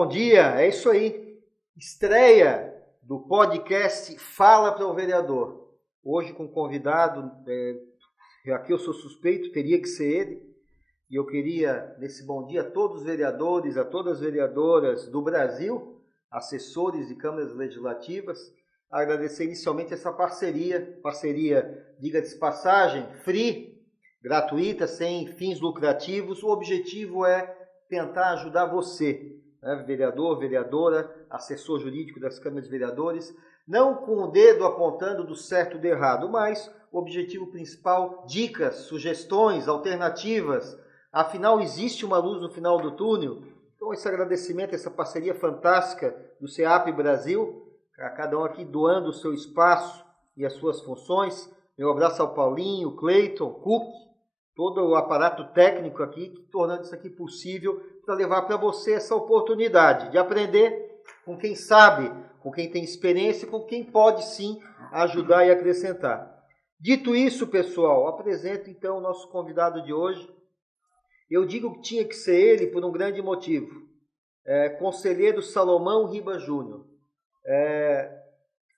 Bom dia, é isso aí. Estreia do podcast Fala para o Vereador. Hoje com um convidado, aqui eu sou suspeito, teria que ser ele. E eu queria, nesse bom dia, a todos os vereadores, a todas as vereadoras do Brasil, assessores de câmaras legislativas, agradecer inicialmente essa parceria, diga-se de passagem, free, gratuita, sem fins lucrativos. O objetivo é tentar ajudar você, né, vereador, vereadora, assessor jurídico das câmaras de vereadores, não com o dedo apontando do certo e do errado, mas o objetivo principal, dicas, sugestões, alternativas. Afinal, existe uma luz no final do túnel. Então, esse agradecimento, essa parceria fantástica do CEAP Brasil, a cada um aqui doando o seu espaço e as suas funções. Meu abraço ao Paulinho, Cleiton, Cook, todo o aparato técnico aqui, tornando isso aqui possível para levar para você essa oportunidade de aprender com quem sabe, com quem tem experiência, com quem pode sim ajudar e acrescentar. Dito isso, pessoal, apresento então o nosso convidado de hoje. Eu digo que tinha que ser ele por um grande motivo. Conselheiro Salomão Ribas Júnior.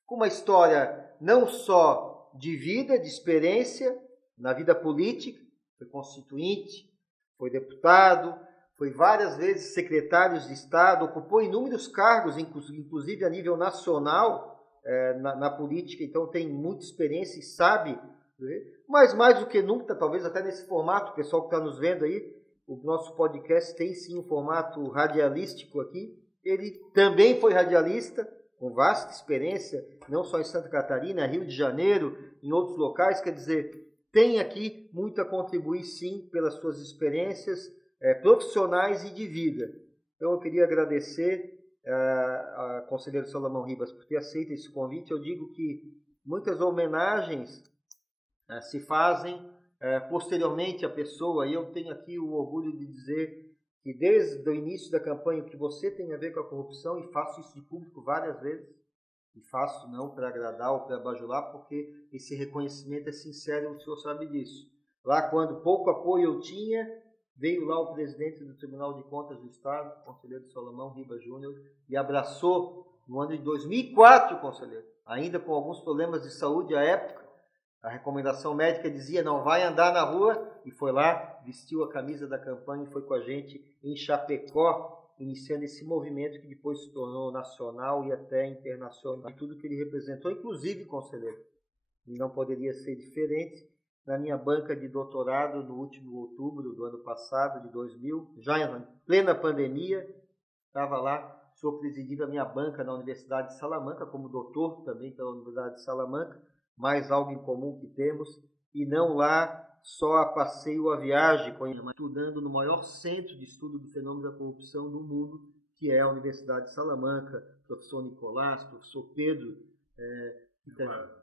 Com uma história não só de vida, de experiência na vida política, foi constituinte, foi deputado, foi várias vezes secretário de Estado, ocupou inúmeros cargos, inclusive a nível nacional, na política, então tem muita experiência e sabe, mas mais do que nunca, talvez até nesse formato, o pessoal que está nos vendo aí, o nosso podcast tem sim um formato radialístico aqui, ele também foi radialista, com vasta experiência, não só em Santa Catarina, Rio de Janeiro, em outros locais, quer dizer, tem aqui muito a contribuir sim pelas suas experiências profissionais e de vida. Então eu queria agradecer a conselheiro Salomão Ribas por ter aceito esse convite. Eu digo que muitas homenagens se fazem posteriormente à pessoa, e eu tenho aqui o orgulho de dizer que desde o início da campanha que você tem a ver com a corrupção, e faço isso de público várias vezes, e faço não para agradar ou para bajular, porque esse reconhecimento é sincero, o senhor sabe disso. Lá quando pouco apoio eu tinha, veio lá o presidente do Tribunal de Contas do Estado, o conselheiro Salomão Ribas Júnior, e abraçou no ano de 2004, conselheiro, ainda com alguns problemas de saúde à época. A recomendação médica dizia, não vai andar na rua, e foi lá, vestiu a camisa da campanha e foi com a gente em Chapecó, iniciando esse movimento que depois se tornou nacional e até internacional. E tudo que ele representou, inclusive, conselheiro, e não poderia ser diferente, na minha banca de doutorado no último outubro do ano passado, de 2000, já em plena pandemia, estava lá, sou presidindo a minha banca na Universidade de Salamanca, como doutor também pela Universidade de Salamanca, mais algo em comum que temos, e não lá só a passeio a viagem, estudando no maior centro de estudo do fenômeno da corrupção do mundo, que é a Universidade de Salamanca, professor Nicolás, professor Pedro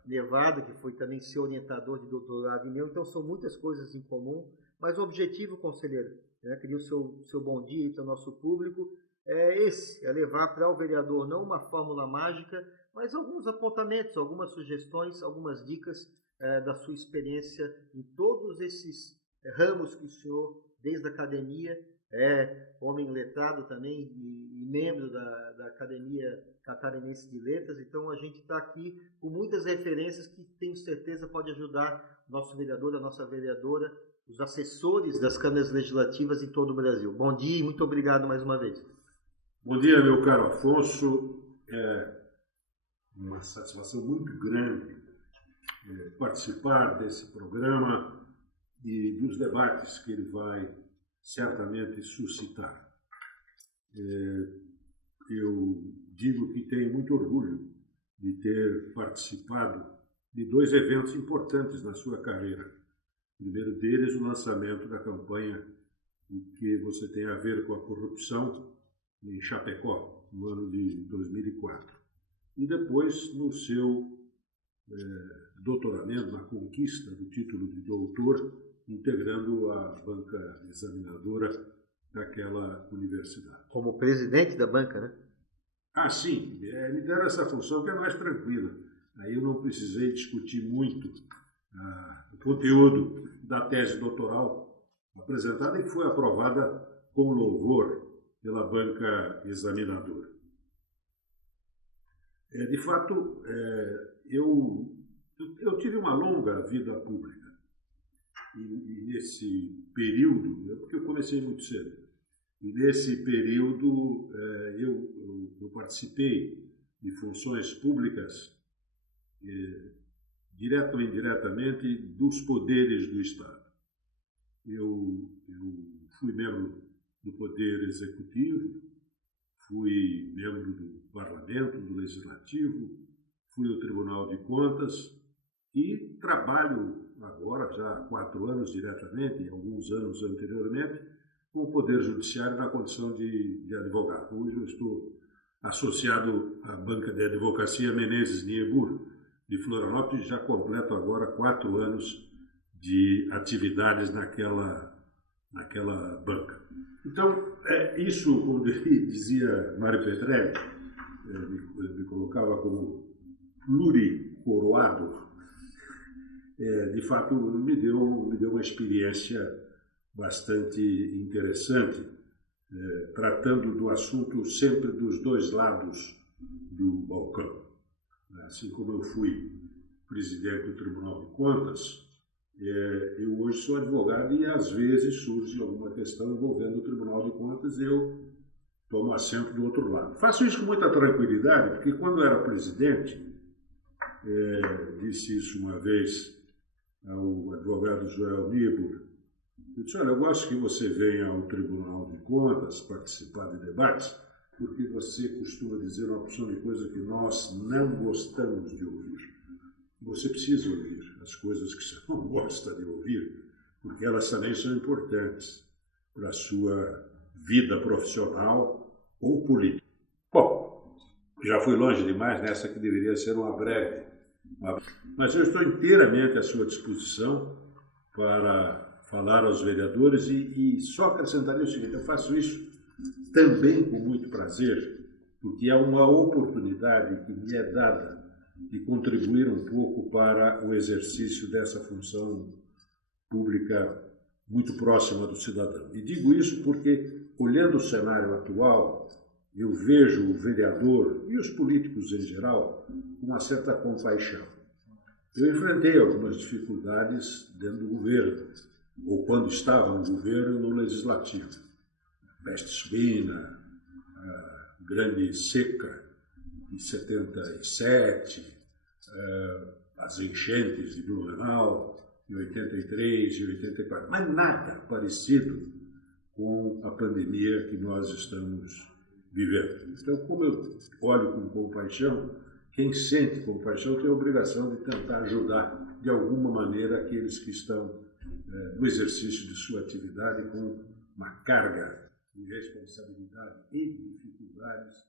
Nevada, que foi também seu orientador de doutorado meu, então são muitas coisas em comum, mas o objetivo, conselheiro, queria o seu bom dia para o nosso público, é levar para o vereador não uma fórmula mágica, mas alguns apontamentos, algumas sugestões, algumas dicas da sua experiência em todos esses ramos que o senhor, desde a academia, homem letrado também e membro da Academia Catarinense de Letras. Então a gente está aqui com muitas referências que tenho certeza pode ajudar o nosso vereador, a nossa vereadora, os assessores das câmaras legislativas em todo o Brasil. Bom dia e muito obrigado mais uma vez. Bom dia, meu caro Afonso. É uma satisfação muito grande participar desse programa e dos debates que ele vai certamente suscitar. Eu digo que tenho muito orgulho de ter participado de dois eventos importantes na sua carreira. O primeiro deles, o lançamento da campanha que você tem a ver com a corrupção em Chapecó, no ano de 2004. E depois, no seu doutoramento, na conquista do título de doutor, integrando a banca examinadora daquela universidade. Como presidente da banca, né? Ah, sim. Me deram essa função que é mais tranquila. Aí eu não precisei discutir muito o conteúdo da tese doutoral apresentada e que foi aprovada com louvor pela banca examinadora. De fato, eu tive uma longa vida pública e nesse período, porque eu comecei muito cedo, e nesse período eu participei de funções públicas, direta ou indiretamente, dos poderes do Estado. Eu fui membro do Poder Executivo, fui membro do Parlamento, do Legislativo, fui ao Tribunal de Contas e trabalho agora, já há 4 anos diretamente, e alguns anos anteriormente, com o Poder Judiciário na condição de advogado. Hoje eu estou associado à banca de advocacia Menezes Niebuhr, de Florianópolis, já completo agora 4 anos de atividades naquela banca. Então, isso, como dizia Mário Petrelli, me colocava como pluricoroado, de fato me deu uma experiência bastante interessante, tratando do assunto sempre dos 2 lados do balcão. Assim como eu fui presidente do Tribunal de Contas, eu hoje sou advogado e às vezes surge alguma questão envolvendo o Tribunal de Contas e eu tomo assento do outro lado. Faço isso com muita tranquilidade, porque quando eu era presidente, disse isso uma vez ao advogado Joel Niebuhr, eu disse, olha, eu gosto que você venha ao Tribunal de Contas participar de debates, porque você costuma dizer uma opção de coisa que nós não gostamos de ouvir. Você precisa ouvir as coisas que você não gosta de ouvir, porque elas também são importantes para a sua vida profissional ou política. Bom, já fui longe demais nessa que deveria ser uma breve. Mas eu estou inteiramente à sua disposição para falar aos vereadores e só acrescentaria o seguinte, eu faço isso também com muito prazer, porque é uma oportunidade que me é dada de contribuir um pouco para o exercício dessa função pública muito próxima do cidadão. E digo isso porque, olhando o cenário atual, eu vejo o vereador e os políticos em geral com uma certa compaixão. Eu enfrentei algumas dificuldades dentro do governo, ou quando estava no governo, no legislativo. Peste suína, a grande seca de 77, as enchentes de Blumenau, de 83 e 84, mas nada parecido com a pandemia que nós estamos vivendo. Então, como eu olho com compaixão, quem sente compaixão tem a obrigação de tentar ajudar de alguma maneira aqueles que estão no exercício de sua atividade com uma carga de responsabilidade e dificuldades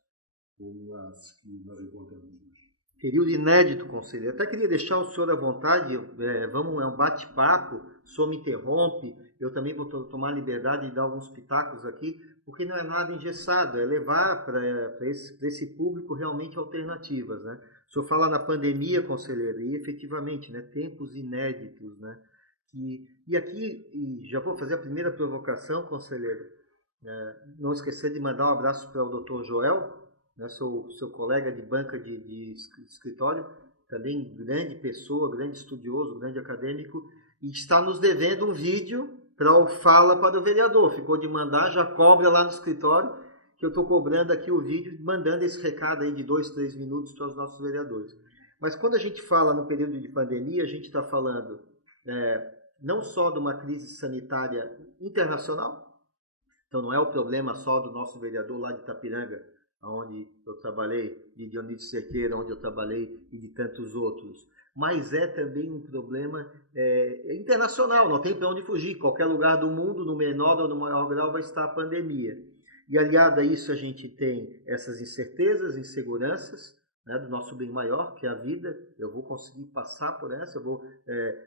como as que nós encontramos hoje. Período inédito, conselheiro. Até queria deixar o senhor à vontade, é um bate-papo, o senhor me interrompe, eu também vou tomar liberdade de dar alguns pitacos aqui, porque não é nada engessado, é levar para esse público realmente alternativas, né? O senhor fala na pandemia, conselheiro, e efetivamente, né, tempos inéditos, né? E aqui, já vou fazer a primeira provocação, conselheiro, não esquecer de mandar um abraço para o Dr. Joel, né, seu colega de banca de escritório, também grande pessoa, grande estudioso, grande acadêmico, e está nos devendo um vídeo para o Fala para o Vereador. Ficou de mandar, já cobra lá no escritório, que eu estou cobrando aqui o vídeo, mandando esse recado aí de 2, 3 minutos para os nossos vereadores. Mas quando a gente fala no período de pandemia, a gente está falando não só de uma crise sanitária internacional, então não é o problema só do nosso vereador lá de Itapiranga, onde eu trabalhei, de Dionísio Cerqueira, onde eu trabalhei, e de tantos outros. Mas é também um problema internacional, não tem para onde fugir. Qualquer lugar do mundo, no menor ou no maior grau, vai estar a pandemia. E aliado a isso, a gente tem essas incertezas, inseguranças, né, do nosso bem maior, que é a vida. Eu vou conseguir passar por essa, eu vou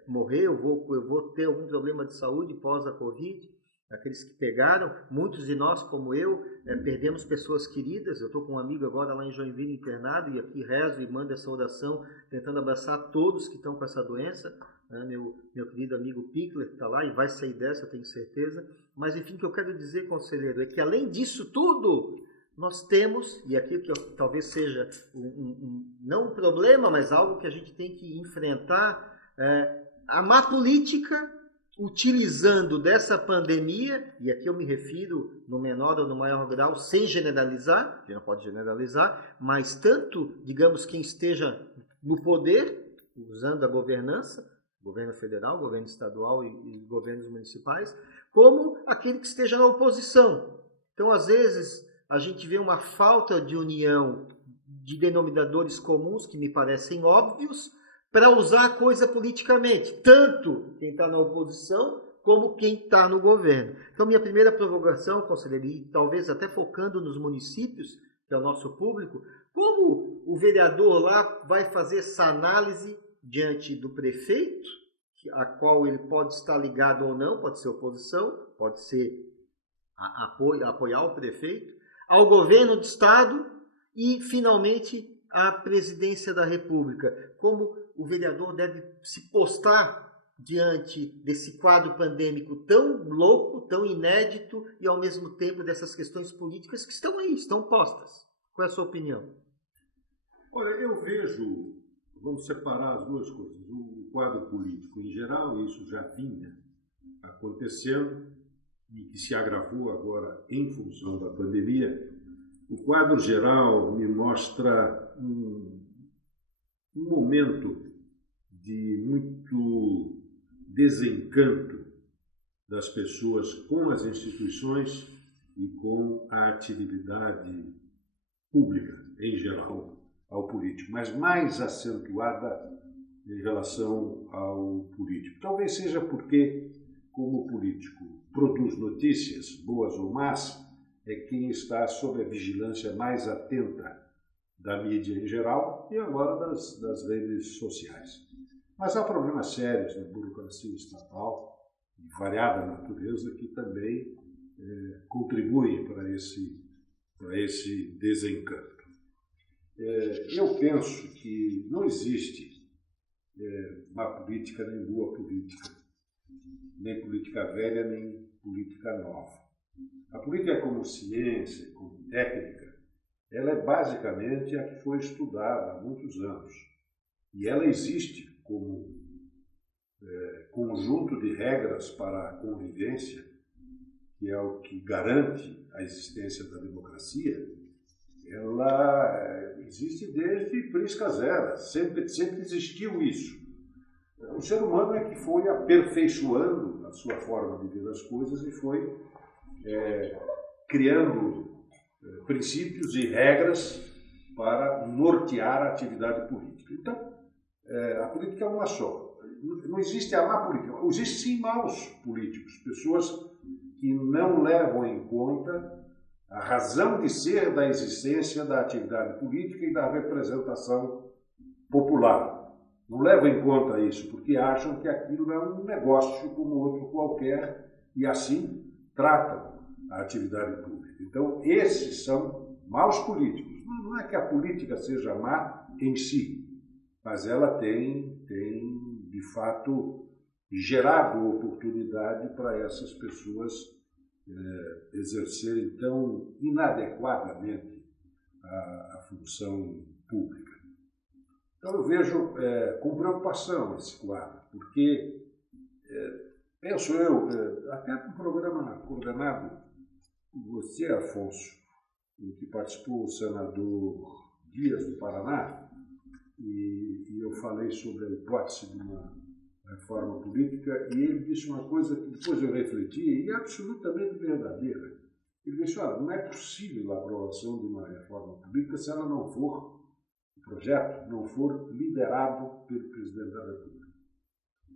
morrer, eu vou ter algum problema de saúde pós a Covid. Aqueles que pegaram, muitos de nós, como eu, perdemos pessoas queridas. Eu estou com um amigo agora lá em Joinville internado, e aqui rezo e mando essa oração, tentando abraçar todos que estão com essa doença. né? Meu querido amigo Pickler está lá e vai sair dessa, eu tenho certeza. Mas, enfim, o que eu quero dizer, conselheiro, é que além disso tudo, nós temos, e aqui que talvez seja não um problema, mas algo que a gente tem que enfrentar, a má política utilizando dessa pandemia, e aqui eu me refiro no menor ou no maior grau, sem generalizar, a gente não pode generalizar, mas tanto, digamos, quem esteja no poder, usando a governança, governo federal, governo estadual e governos municipais, como aquele que esteja na oposição. Então, às vezes, a gente vê uma falta de união de denominadores comuns que me parecem óbvios para usar a coisa politicamente, tanto quem está na oposição como quem está no governo. Então, minha primeira provocação, conselheiro, e talvez até focando nos municípios, que é o nosso público, como o vereador lá vai fazer essa análise diante do prefeito, a qual ele pode estar ligado ou não, pode ser oposição, pode ser apoiar o prefeito, ao governo do Estado e, finalmente, à presidência da República. Como o vereador deve se postar diante desse quadro pandêmico tão louco, tão inédito e, ao mesmo tempo, dessas questões políticas que estão aí, estão postas. Qual é a sua opinião? Olha, eu vejo, vamos separar as duas coisas. O quadro político em geral, isso já vinha acontecendo e que se agravou agora em função da pandemia. O quadro geral me mostra um momento de muito desencanto das pessoas com as instituições e com a atividade pública em geral, ao político, mas mais acentuada em relação ao político. Talvez seja porque, como o político produz notícias, boas ou más, é quem está sob a vigilância mais atenta da mídia em geral e agora das redes sociais. Mas há problemas sérios na burocracia estatal, de variada natureza, que também contribuem para esse desencanto. Eu penso que não existe má política nem boa política, nem política velha nem política nova. A política como ciência, como técnica, ela é basicamente a que foi estudada há muitos anos. E ela existe como conjunto de regras para a convivência, que é o que garante a existência da democracia. Ela existe desde Prisca Zera, sempre existiu isso. O ser humano é que foi aperfeiçoando a sua forma de ver as coisas e foi criando princípios e regras para nortear a atividade política. Então, a política é uma só. Não existe a má política. Existem sim maus políticos, pessoas que não levam em conta a razão de ser da existência da atividade política e da representação popular. Não levam em conta isso, porque acham que aquilo é um negócio como outro qualquer e assim tratam a atividade pública. Então, esses são maus políticos. Não é que a política seja má em si, mas ela tem de fato, gerado oportunidade para essas pessoas exercerem tão inadequadamente a função pública. Então, eu vejo com preocupação esse quadro, porque penso eu, até no programa coordenado por você, Afonso, em que participou o senador Dias, do Paraná, e eu falei sobre a hipótese de uma reforma política, e ele disse uma coisa que depois eu refleti, e é absolutamente verdadeira. Ele disse, olha, não é possível a aprovação de uma reforma política se ela não for, o projeto não for liderado pelo presidente da República.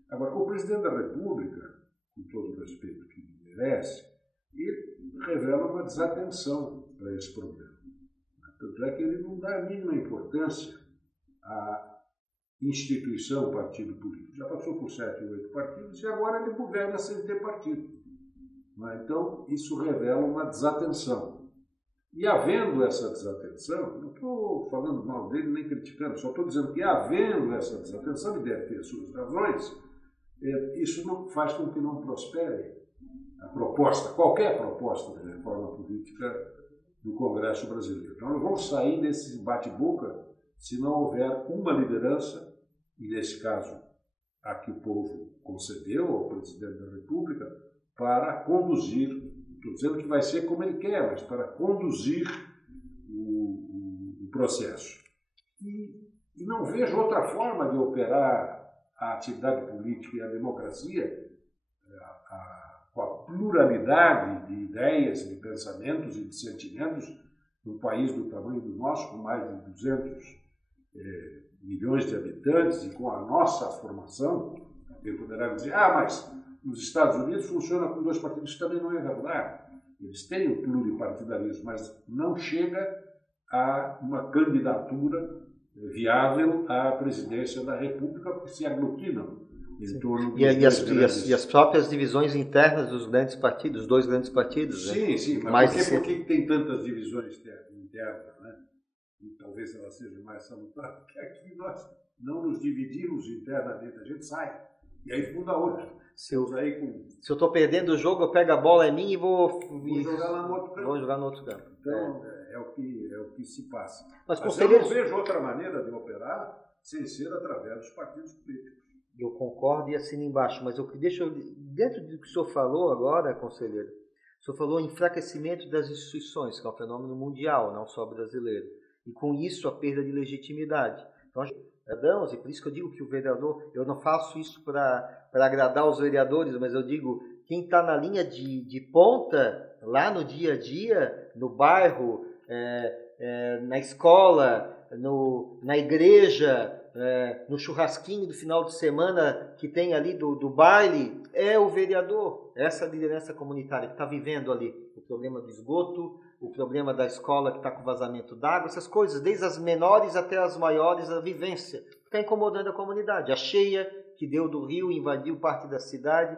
Agora, o presidente da República, com todo o respeito que merece, ele revela uma desatenção para esse problema. Tanto é que ele não dá a mínima importância à instituição partido político. Já passou por 7 ou 8 partidos e agora ele governa sem ter partido. Então, isso revela uma desatenção. E havendo essa desatenção, não estou falando mal dele nem criticando, só estou dizendo que havendo essa desatenção, e deve ter suas razões, isso não faz com que não prospere a proposta, qualquer proposta de reforma política do Congresso brasileiro. Então, não vamos sair desse bate-boca se não houver uma liderança, e nesse caso a que o povo concedeu ao presidente da República, para conduzir, estou dizendo que vai ser como ele quer, mas para conduzir o processo. E não vejo outra forma de operar a atividade política e a democracia com a pluralidade de ideias, de pensamentos e de sentimentos num país do tamanho do nosso, com mais de 200 milhões de habitantes e com a nossa formação. Alguém poderá dizer, mas nos Estados Unidos funciona com 2 partidos. Isso também não é verdade. Eles têm o pluripartidarismo, mas não chega a uma candidatura viável à presidência da República, porque se aglutinam em torno dos e as próprias divisões internas dos grandes partidos, dos 2 grandes partidos. Sim, né? sim, mas por que tem tantas divisões internas, né? E talvez elas sejam mais salutares, porque aqui nós não nos dividimos internamente, a gente sai, e aí funda outra. Se eu estou perdendo o jogo, eu pego a bola, é minha e vou jogar lá no outro campo. Vou jogar no outro campo. Então, é o que se passa. Mas eu não vejo outra maneira de operar sem ser através dos partidos políticos. Eu concordo e assino embaixo, mas dentro do que o senhor falou agora, conselheiro, o senhor falou enfraquecimento das instituições, que é um fenômeno mundial, não só brasileiro, e com isso a perda de legitimidade. Então, cidadãos, e por isso que eu digo que o vereador, eu não faço isso para agradar os vereadores, mas eu digo, quem está na linha de ponta, lá no dia a dia, no bairro, na escola, na igreja, no churrasquinho do final de semana que tem ali do baile, é o vereador, essa liderança comunitária que está vivendo ali o problema do esgoto, o problema da escola que está com vazamento d'água, essas coisas, desde as menores até as maiores, a vivência, está incomodando a comunidade. A cheia que deu do rio, invadiu parte da cidade,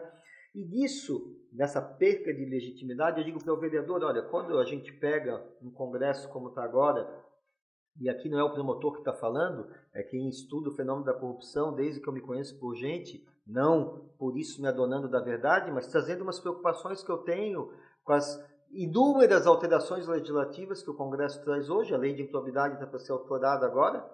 e disso, nessa perca de legitimidade, eu digo para o vereador, olha, quando a gente pega um congresso como está agora, e aqui não é o promotor que está falando, é quem estuda o fenômeno da corrupção desde que eu me conheço por gente, não por isso me adonando da verdade, mas trazendo umas preocupações que eu tenho com as inúmeras alterações legislativas que o Congresso traz hoje. A lei de improbidade está para ser autorada agora,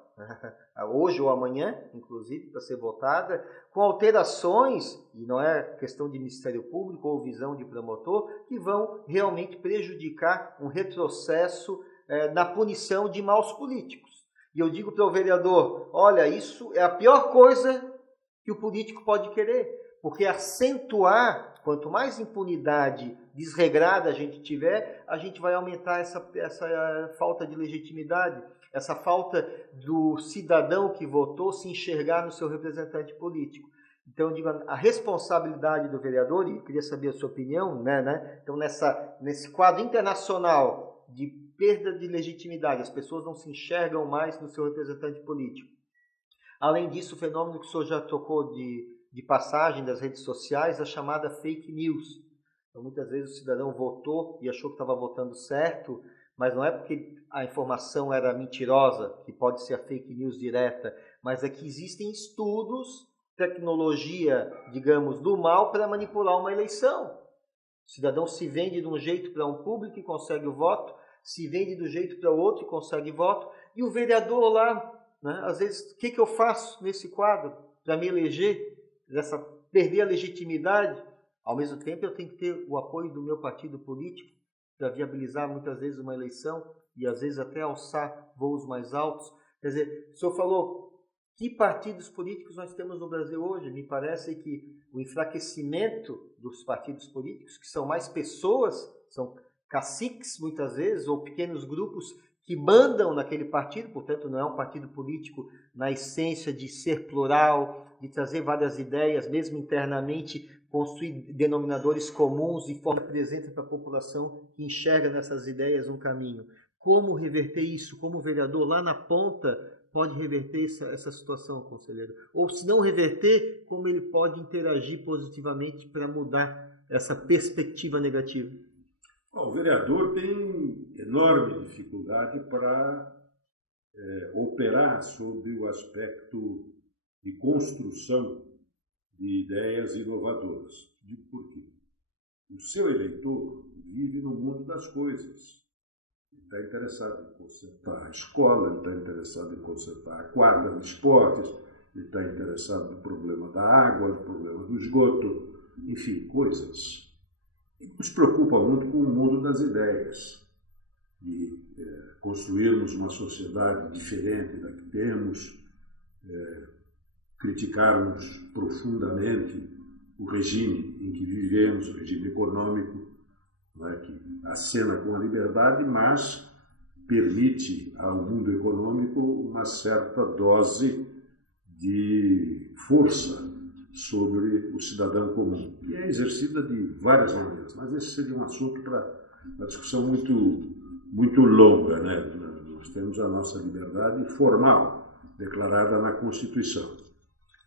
hoje ou amanhã, inclusive, para ser votada, com alterações, e não é questão de Ministério Público ou visão de promotor, que vão realmente prejudicar um retrocesso na punição de maus políticos. E eu digo para o vereador, olha, isso é a pior coisa que o político pode querer, porque acentuar, quanto mais impunidade desregrada a gente tiver, a gente vai aumentar essa falta de legitimidade, essa falta do cidadão que votou se enxergar no seu representante político. Então, eu digo, a responsabilidade do vereador, e eu queria saber a sua opinião, né? Então, nesse quadro internacional de perda de legitimidade, as pessoas não se enxergam mais no seu representante político. Além disso, o fenômeno que o senhor já tocou de passagem das redes sociais, a chamada fake news. Então, muitas vezes o cidadão votou e achou que estava votando certo, mas não é porque a informação era mentirosa, que pode ser a fake news direta, mas é que existem estudos, tecnologia, digamos, do mal para manipular uma eleição. O cidadão se vende de um jeito para um público e consegue o voto, se vende do jeito para o outro e consegue voto, e o vereador lá, né, às vezes, o que eu faço nesse quadro para me eleger, perder a legitimidade? Ao mesmo tempo, eu tenho que ter o apoio do meu partido político para viabilizar muitas vezes uma eleição e às vezes até alçar voos mais altos. Quer dizer, o senhor falou, que partidos políticos nós temos no Brasil hoje? Me parece que o enfraquecimento dos partidos políticos, que são mais pessoas, são caciques muitas vezes, ou pequenos grupos que mandam naquele partido, portanto não é um partido político na essência de ser plural, de trazer várias ideias, mesmo internamente, construir denominadores comuns e forma presente para a população que enxerga nessas ideias um caminho. Como reverter isso? Como o vereador lá na ponta pode reverter essa situação, conselheiro? Ou se não reverter, como ele pode interagir positivamente para mudar essa perspectiva negativa? O vereador tem enorme dificuldade para operar sob o aspecto de construção de ideias inovadoras. Digo por quê? O seu eleitor vive no mundo das coisas. Ele está interessado em consertar a escola, ele está interessado em consertar a quadra de esportes, ele está interessado no problema da água, no problema do esgoto, enfim, coisas. E nos preocupa muito com o mundo das ideias, de construirmos uma sociedade diferente da que temos, criticarmos profundamente o regime em que vivemos, o regime econômico, que acena com a liberdade, mas permite ao mundo econômico uma certa dose de força sobre o cidadão comum, e é exercida de várias maneiras, mas esse seria um assunto para uma discussão muito longa, né? Nós temos a nossa liberdade formal, declarada na Constituição,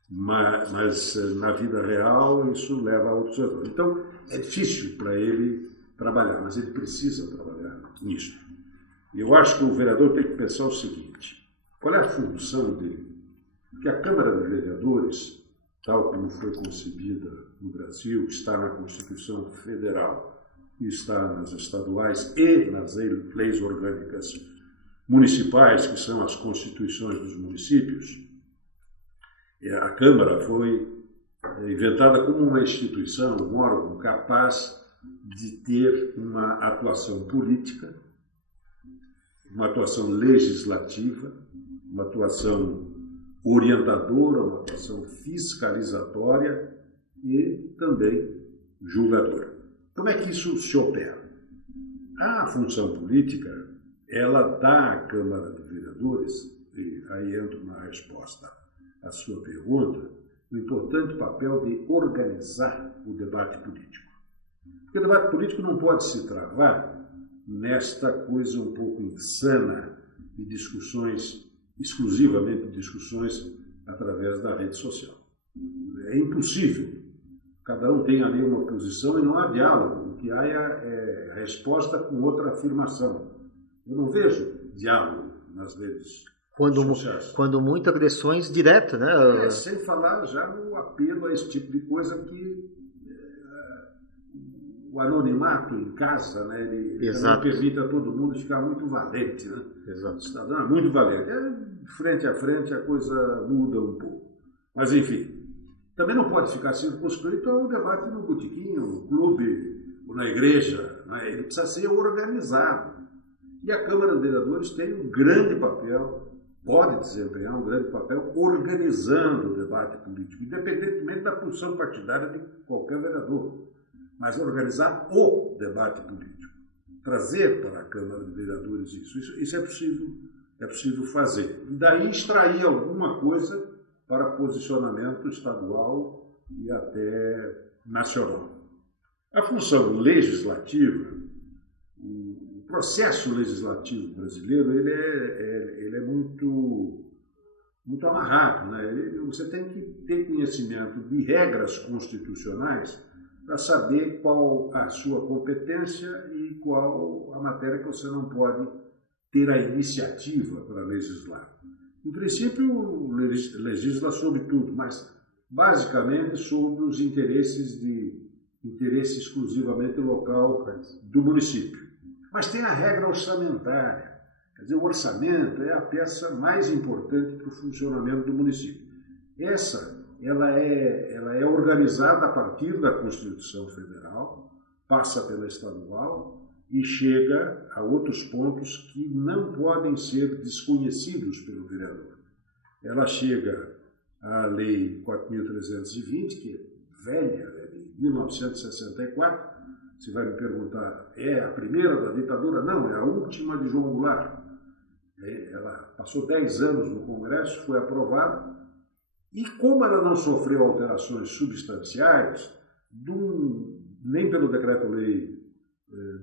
mas na vida real isso leva a outros erros. Então é difícil para ele trabalhar, mas ele precisa trabalhar nisso. Eu acho que o vereador tem que pensar o seguinte: qual é a função dele? Porque a Câmara de Vereadores, tal como foi concebida no Brasil, está na Constituição Federal, está nas estaduais e nas leis orgânicas municipais, que são as constituições dos municípios. A Câmara foi inventada como uma instituição, um órgão capaz de ter uma atuação política, uma atuação legislativa, uma atuação orientadora, uma atuação fiscalizatória e também julgadora. Como é que isso se opera? A função política, ela dá à Câmara de Vereadores, e aí entra na resposta à sua pergunta, o importante papel de organizar o debate político. Porque o debate político não pode se travar nesta coisa um pouco insana de discussões, exclusivamente discussões através da rede social. É impossível. Cada um tem ali uma posição e não há diálogo. O que há é resposta com outra afirmação. Eu não vejo diálogo nas redes sociais. Quando muito agressões diretas, né? Sem falar já no apelo a esse tipo de coisa que o anonimato em casa, né, ele não permite a todo mundo ficar muito valente, né? Exato. O cidadão é muito valente. Frente a frente a coisa muda um pouco. Mas, enfim, também não pode ficar circunscrito ao debate no botequim, no clube, ou na igreja, né? Ele precisa ser organizado. E a Câmara de Vereadores tem um grande papel, pode desempenhar um grande papel organizando o debate político, independentemente da função partidária de qualquer vereador, mas organizar o debate político, trazer para a Câmara de Vereadores isso é possível fazer. E daí extrair alguma coisa para posicionamento estadual e até nacional. A função legislativa, o processo legislativo brasileiro, ele é muito amarrado, né? Você tem que ter conhecimento de regras constitucionais para saber qual a sua competência e qual a matéria que você não pode ter a iniciativa para legislar. Em princípio, legisla sobre tudo, mas basicamente sobre os interesses exclusivamente local do município. Mas tem a regra orçamentária. Quer dizer, o orçamento é a peça mais importante para o funcionamento do município. Ela é organizada a partir da Constituição Federal, passa pela estadual e chega a outros pontos que não podem ser desconhecidos pelo vereador. Ela chega à Lei 4.320, que é velha, é de 1964. Você vai me perguntar, é a primeira da ditadura? Não, é a última de João Goulart. Ela passou 10 anos no Congresso, foi aprovada, e como ela não sofreu alterações substanciais, nem pelo Decreto-Lei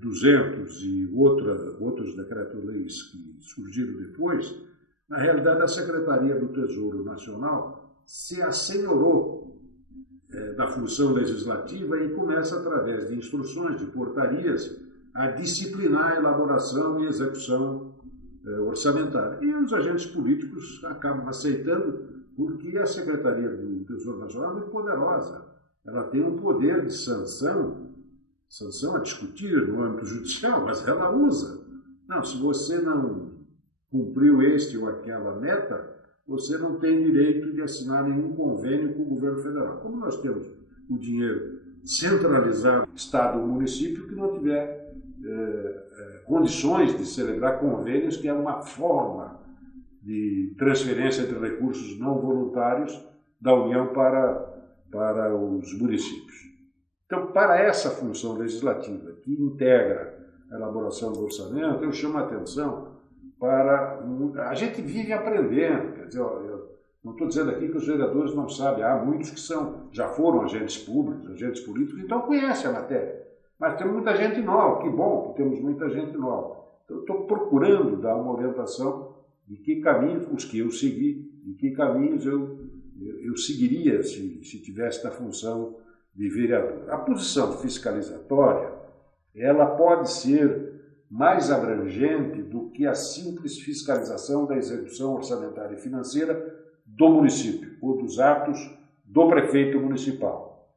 200 e outros decretos-leis que surgiram depois, na realidade a Secretaria do Tesouro Nacional se assenhorou da função legislativa e começa, através de instruções, de portarias, a disciplinar a elaboração e execução orçamentária. E os agentes políticos acabam aceitando, porque a Secretaria do Tesouro Nacional é muito poderosa. Ela tem um poder de sanção a discutir no âmbito judicial, mas ela usa. Não, se você não cumpriu este ou aquela meta, você não tem direito de assinar nenhum convênio com o governo federal. Como nós temos o dinheiro centralizado, Estado ou município, que não tiver condições de celebrar convênios, que é uma forma de transferência de recursos não voluntários da União para os municípios. Então, para essa função legislativa, que integra a elaboração do orçamento, eu chamo a atenção para... A gente vive aprendendo, quer dizer, eu não estou dizendo aqui que os vereadores não sabem, há muitos que já foram agentes públicos, agentes políticos, então conhecem a matéria. Mas tem muita gente nova, que bom que temos muita gente nova. Então, eu estou procurando dar uma orientação de que caminhos, os que eu segui, de que caminhos eu seguiria se tivesse esta função de vereador. A posição fiscalizatória, ela pode ser mais abrangente do que a simples fiscalização da execução orçamentária e financeira do município ou dos atos do prefeito municipal.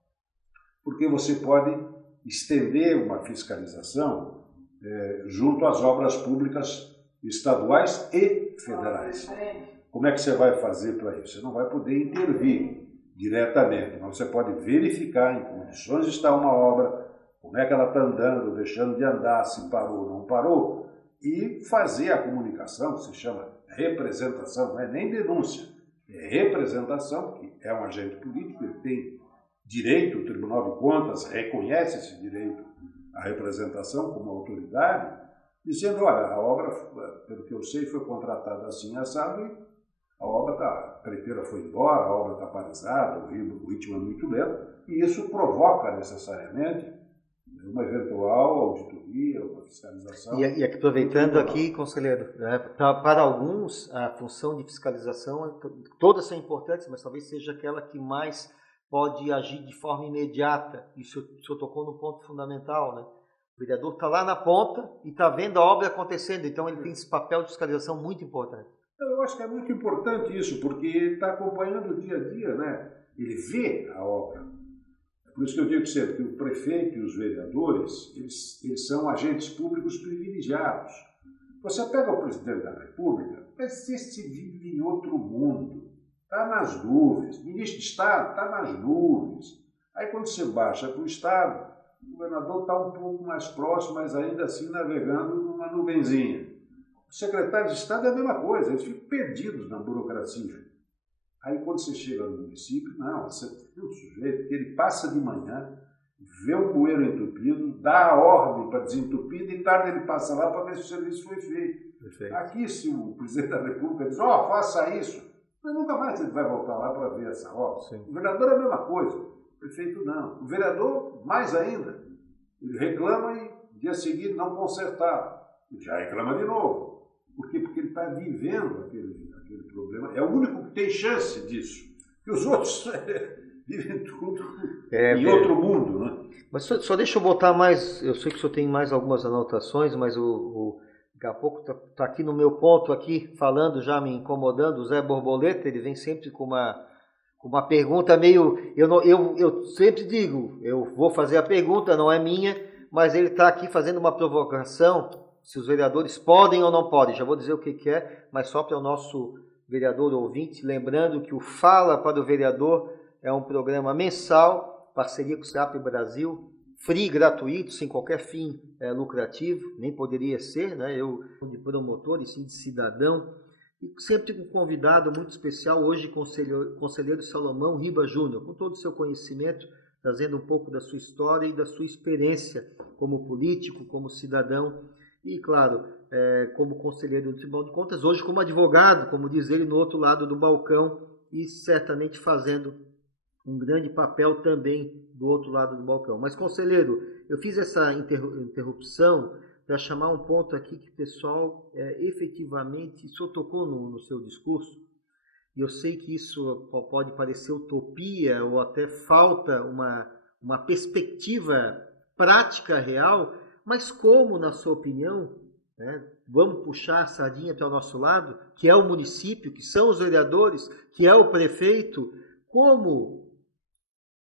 Porque você pode estender uma fiscalização junto às obras públicas estaduais e federais. Como é que você vai fazer para isso? Você não vai poder intervir diretamente, mas você pode verificar em que condições está uma obra, como é que ela está andando, deixando de andar, se parou ou não parou, e fazer a comunicação, que se chama representação, não é nem denúncia, é representação, que é um agente político, ele tem direito, o Tribunal de Contas reconhece esse direito à representação como autoridade, dizendo, olha, a obra, pelo que eu sei, foi contratada assim, assado, e a obra a preteira foi embora, a obra está paralisada, o ritmo é muito lento, e isso provoca necessariamente uma eventual auditoria, uma fiscalização. E aproveitando aqui, conselheiro, para alguns a função de fiscalização, todas são importantes, mas talvez seja aquela que mais pode agir de forma imediata. E o senhor tocou no ponto fundamental, né? O vereador está lá na ponta e está vendo a obra acontecendo, então ele tem esse papel de fiscalização muito importante. Eu acho que é muito importante isso, porque ele está acompanhando o dia a dia, né? Ele vê a obra. É por isso que eu digo sempre que o prefeito e os vereadores, eles são agentes públicos privilegiados. Você pega o presidente da República, mas esse vive em outro mundo, está nas nuvens. O ministro de Estado está nas nuvens. Aí quando você baixa para o Estado, o governador está um pouco mais próximo, mas ainda assim navegando numa nuvenzinha. O secretário de Estado é a mesma coisa, eles ficam perdidos na burocracia. Aí quando você chega no município, não, você tem um sujeito que ele passa de manhã, vê o bueiro entupido, dá a ordem para desentupir, de tarde ele passa lá para ver se o serviço foi feito. Perfeito. Aqui, se o presidente da República diz, faça isso, mas nunca mais ele vai voltar lá para ver essa obra. Sim. O vereador é a mesma coisa, o prefeito não. O vereador, mais ainda, ele reclama e dia seguinte não consertar. Ele já reclama de novo. Por quê? Porque ele está vivendo aquele problema. É o único que tem chance disso. Porque os outros vivem tudo em outro mundo, né? Mas só deixa eu botar mais... Eu sei que o senhor tem mais algumas anotações, mas daqui a pouco está aqui no meu ponto, aqui falando, já me incomodando, o Zé Borboleta, ele vem sempre com uma pergunta meio... Eu sempre digo, eu vou fazer a pergunta, não é minha, mas ele está aqui fazendo uma provocação... Se os vereadores podem ou não podem, já vou dizer o que é, mas só para o nosso vereador ouvinte, lembrando que o Fala para o Vereador é um programa mensal, parceria com o SEAP Brasil, free, gratuito, sem qualquer fim lucrativo, nem poderia ser, né? Eu de promotor e sim de cidadão, e sempre com um convidado muito especial, hoje conselheiro Salomão Riba Júnior, com todo o seu conhecimento, trazendo um pouco da sua história e da sua experiência como político, como cidadão, e, claro, como conselheiro do Tribunal de Contas, hoje como advogado, como diz ele, no outro lado do balcão e certamente fazendo um grande papel também do outro lado do balcão. Mas, conselheiro, eu fiz essa interrupção para chamar um ponto aqui que o pessoal, efetivamente, o senhor tocou no seu discurso, e eu sei que isso pode parecer utopia ou até falta uma perspectiva prática real, mas como, na sua opinião, né? Vamos puxar a sardinha para o nosso lado, que é o município, que são os vereadores, que é o prefeito. Como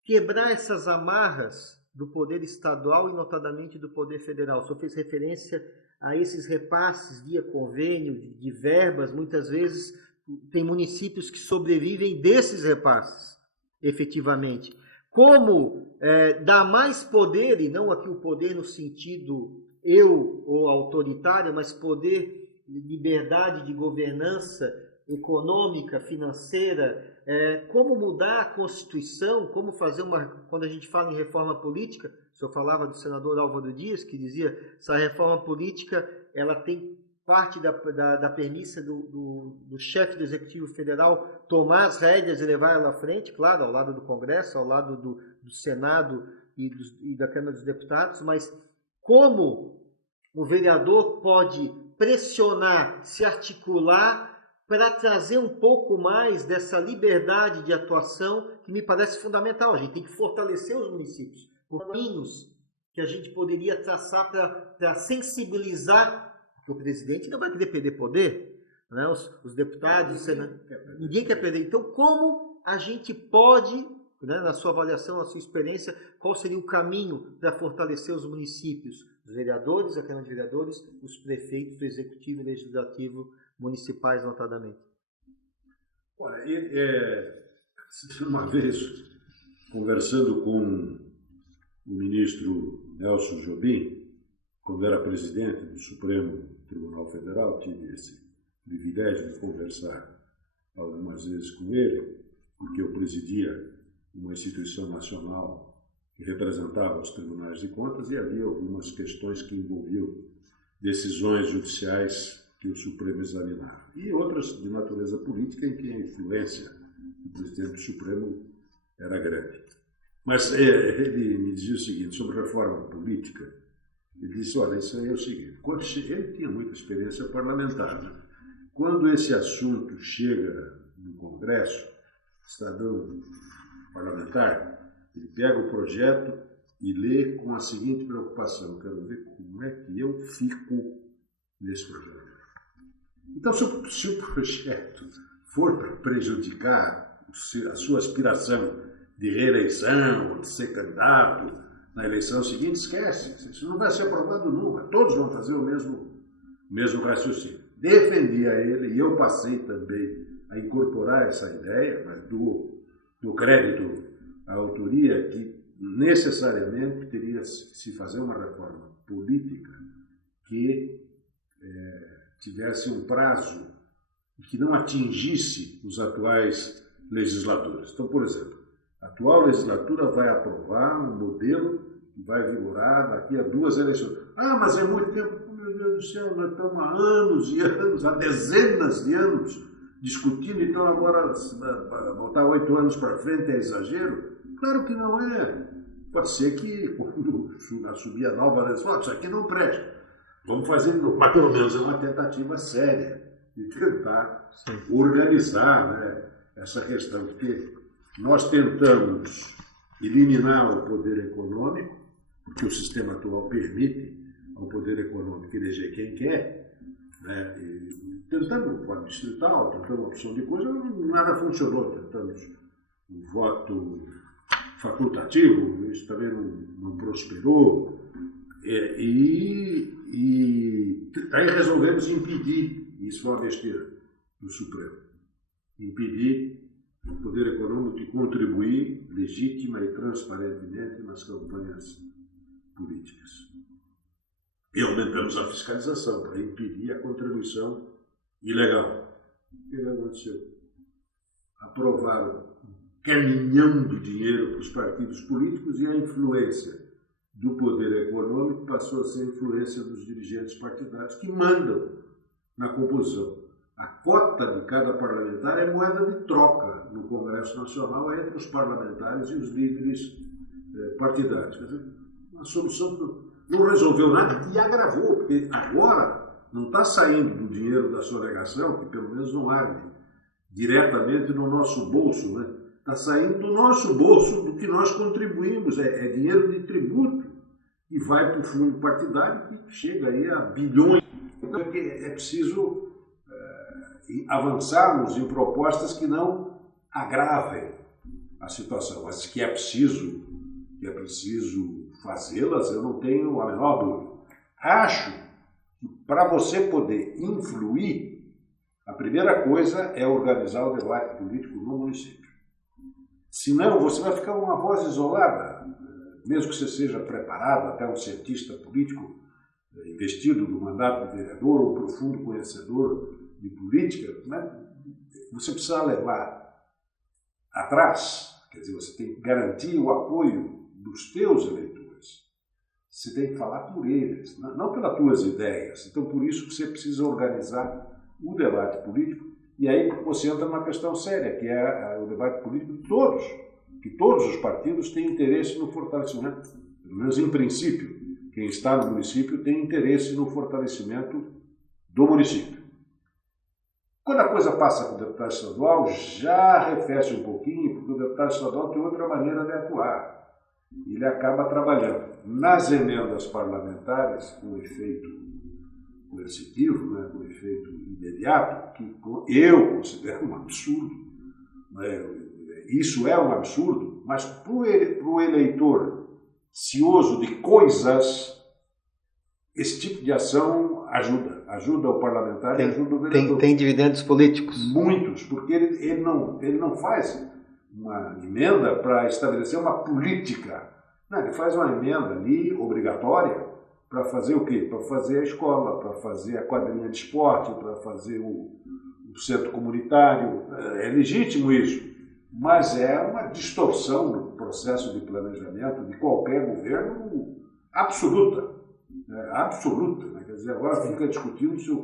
quebrar essas amarras do poder estadual e notadamente do poder federal? O senhor fez referência a esses repasses via convênio, de verbas. Muitas vezes tem municípios que sobrevivem desses repasses, efetivamente. Como dar mais poder, e não aqui o poder no sentido ou autoritário, mas poder, liberdade de governança econômica, financeira, como mudar a Constituição, como fazer quando a gente fala em reforma política, o senhor falava do senador Álvaro Dias, que dizia, essa reforma política, ela tem parte da premissa do chefe do Executivo Federal tomar as rédeas e levar ela à frente, claro, ao lado do Congresso, ao lado do Senado e da Câmara dos Deputados, mas como o vereador pode pressionar, se articular para trazer um pouco mais dessa liberdade de atuação que me parece fundamental. A gente tem que fortalecer os municípios, por caminhos que a gente poderia traçar para sensibilizar, porque o presidente não vai querer perder poder, né? Os deputados, o Senado, ninguém quer perder. Então, como a gente pode, né, na sua avaliação, na sua experiência, qual seria o caminho para fortalecer os municípios, os vereadores, a Câmara de Vereadores, os prefeitos, o Executivo e o Legislativo municipais, notadamente? Olha, uma vez, conversando com o ministro Nelson Jobim, quando era presidente do Supremo Tribunal Federal, tive esse privilégio de conversar algumas vezes com ele, porque eu presidia uma instituição nacional que representava os tribunais de contas e havia algumas questões que envolviam decisões judiciais que o Supremo examinava, e outras de natureza política em que a influência do presidente do Supremo era grande. Mas ele me dizia o seguinte, sobre reforma política, ele disse, olha, isso aí é o seguinte, ele tinha muita experiência parlamentar, né? Quando esse assunto chega no Congresso, cidadão parlamentar, ele pega o projeto e lê com a seguinte preocupação, quero ver como é que eu fico nesse projeto. Então, se o projeto for para prejudicar a sua aspiração de reeleição, de ser candidato na eleição seguinte, esquece. Isso não vai ser aprovado nunca. Todos vão fazer o mesmo raciocínio. Defendia ele, e eu passei também a incorporar essa ideia, mas do crédito à autoria, que necessariamente teria que se fazer uma reforma política que tivesse um prazo que não atingisse os atuais legisladores. Então, por exemplo, a atual legislatura vai aprovar um modelo que vai vigorar daqui a 2 eleições. Ah, mas é muito tempo. Meu Deus do céu, nós estamos há anos e anos, há dezenas de anos discutindo, então agora botar 8 anos para frente é exagero? Claro que não é. Pode ser que quando assumir a nova legislação, isso aqui não presta. Vamos fazer de novo, mas pelo menos é uma tentativa séria de tentar organizar, né, essa questão, porque nós tentamos eliminar o poder econômico, porque o sistema atual permite ao poder econômico eleger quem quer, né, e tentando, forma distrital, tentando uma opção de coisa, nada funcionou, tentamos o voto facultativo, isso também não prosperou, e aí resolvemos impedir, isso foi uma besteira do Supremo, impedir o poder econômico de contribuir legítima e transparentemente nas campanhas políticas. E aumentamos a fiscalização para impedir a contribuição ilegal. O que aconteceu? Aprovaram um caminhão de dinheiro para os partidos políticos e a influência do poder econômico passou a ser a influência dos dirigentes partidários que mandam na composição. A cota de cada parlamentar é moeda de troca no Congresso Nacional entre os parlamentares e os líderes partidários. Quer dizer, uma solução não resolveu nada e agravou, porque agora não está saindo do dinheiro da sonegação, que pelo menos não arde diretamente no nosso bolso, né? Está saindo do nosso bolso, do que nós contribuímos, é dinheiro de tributo e vai para o fundo partidário que chega aí a bilhões. Então, é preciso avançarmos em propostas que não agravem a situação, mas que é preciso fazê-las, eu não tenho a menor dúvida. Acho que para você poder influir, a primeira coisa é organizar o debate político no município. Senão, você vai ficar uma voz isolada, mesmo que você seja preparado, até um cientista político investido no mandato de vereador ou profundo conhecedor de política, né? Você precisa levar atrás, quer dizer, você tem que garantir o apoio dos teus eleitores. Você tem que falar por eles, não pelas tuas ideias. Então, por isso que você precisa organizar o debate político, e aí você entra numa questão séria, que é o debate político de todos, que todos os partidos têm interesse no fortalecimento, pelo menos em princípio, quem está no município tem interesse no fortalecimento do município. Quando a coisa passa para o deputado estadual, já arrefece um pouquinho, porque o deputado estadual tem outra maneira de atuar. Ele acaba trabalhando nas emendas parlamentares com efeito coercitivo, né, com efeito imediato, que eu considero um absurdo. Isso é um absurdo, mas para o eleitor cioso de coisas, esse tipo de ação ajuda o parlamentar e ajuda o vereador. Tem dividendos políticos? Muitos, porque ele não faz uma emenda para estabelecer uma política. Não, ele faz uma emenda ali, obrigatória, para fazer o quê? Para fazer a escola, para fazer a quadrinha de esporte, para fazer o centro comunitário. É legítimo isso, mas é uma distorção do processo de planejamento de qualquer governo absoluta. Absoluta. Né? Quer dizer, agora fica discutindo se o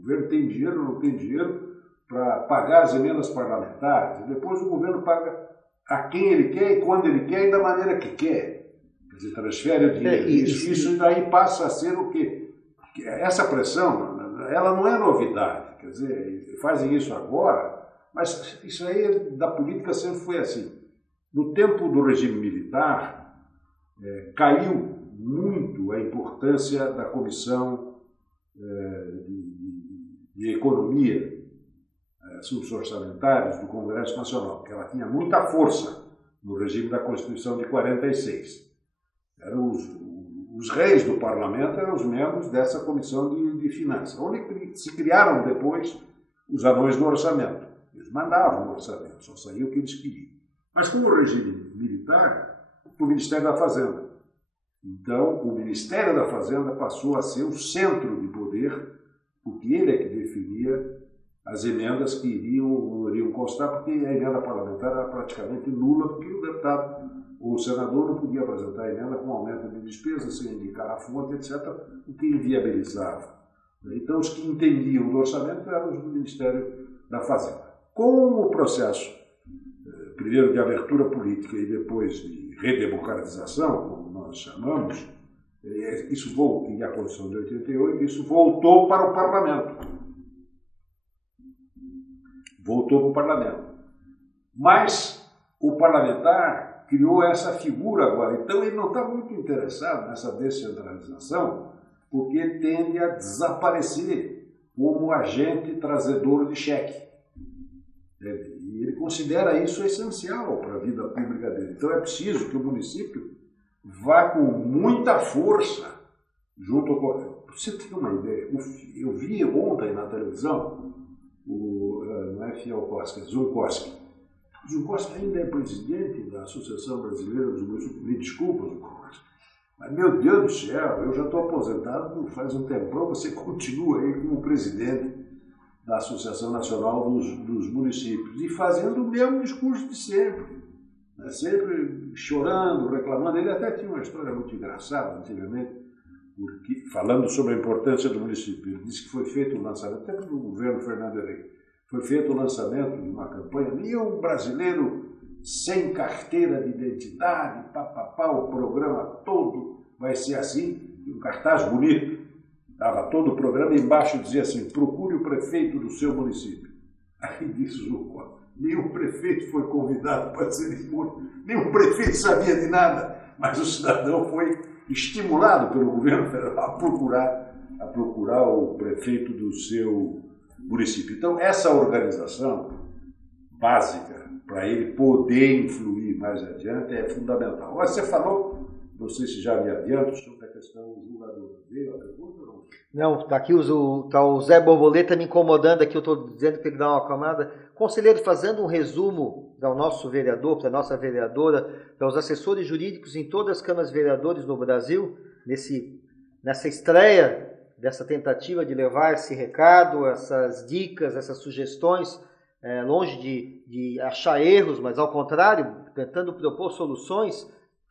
governo tem dinheiro ou não tem dinheiro para pagar as emendas parlamentares. E depois o governo paga a quem ele quer e quando ele quer e da maneira que quer. Quer dizer, transfere o dinheiro. Isso daí passa a ser o quê? Essa pressão, ela não é novidade. Quer dizer, fazem isso agora, mas isso aí da política sempre foi assim. No tempo do regime militar, caiu muito a importância da Comissão de Economia, Assuntos Orçamentários do Congresso Nacional, que ela tinha muita força no regime da Constituição de 46. Eram os reis do parlamento, eram os membros dessa Comissão de Finanças, onde se criaram depois os anões do orçamento. Eles mandavam o orçamento, só saía o que eles queriam. Mas com o regime militar, o Ministério da Fazenda. Então, o Ministério da Fazenda passou a ser o centro de poder, porque ele é que definia as emendas que iriam constar, porque a emenda parlamentar era praticamente nula, porque o deputado ou o senador não podia apresentar emenda com aumento de despesa, sem indicar a fonte, etc., o que inviabilizava. Então, os que entendiam do orçamento eram os do Ministério da Fazenda. Com o processo, primeiro de abertura política e depois de redemocratização, como nós chamamos, isso e a Constituição de 88, isso voltou para o parlamento. Voltou para o parlamento. Mas o parlamentar criou essa figura agora. Então ele não está muito interessado nessa descentralização, porque tende a desaparecer como agente trazedor de cheque. E ele considera isso essencial para a vida pública dele. Então é preciso que o município vá com muita força junto com... Para você ter uma ideia, eu vi ontem na televisão, não é Fialkowski, é Zunkowski. Zunkowski ainda é presidente da Associação Brasileira dos Municípios. Me desculpa, Zunkowski, mas meu Deus do céu, eu já estou aposentado faz um tempão, você continua aí como presidente da Associação Nacional dos Municípios, e fazendo o mesmo discurso de sempre, né? Sempre chorando, reclamando. Ele até tinha uma história muito engraçada antigamente, porque, falando sobre a importância do município. Ele disse que foi feito o lançamento, até do governo Fernando Henrique, foi feito o lançamento de uma campanha, nenhum brasileiro sem carteira de identidade, o programa todo vai ser assim, um cartaz bonito. Estava todo o programa e embaixo dizia assim: procure o prefeito do seu município. Aí disse o nenhum prefeito foi convidado para a cerimônia, nenhum prefeito sabia de nada, mas o cidadão foi estimulado pelo governo federal a procurar a procurar o prefeito do seu município. Então, essa organização básica, para ele poder influir mais adiante, é fundamental. Agora, você falou, não sei se já me adianto, sobre a questão do julgador. Veio a pergunta ou não? Não, está aqui tá o Zé Borboleta me incomodando aqui, eu estou dizendo que ele dá uma acalmada. Conselheiro, fazendo um resumo do nosso vereador, da nossa vereadora, dos assessores jurídicos em todas as câmaras vereadores no Brasil, nessa estreia dessa tentativa de levar esse recado, essas dicas, essas sugestões, longe de achar erros, mas ao contrário, tentando propor soluções,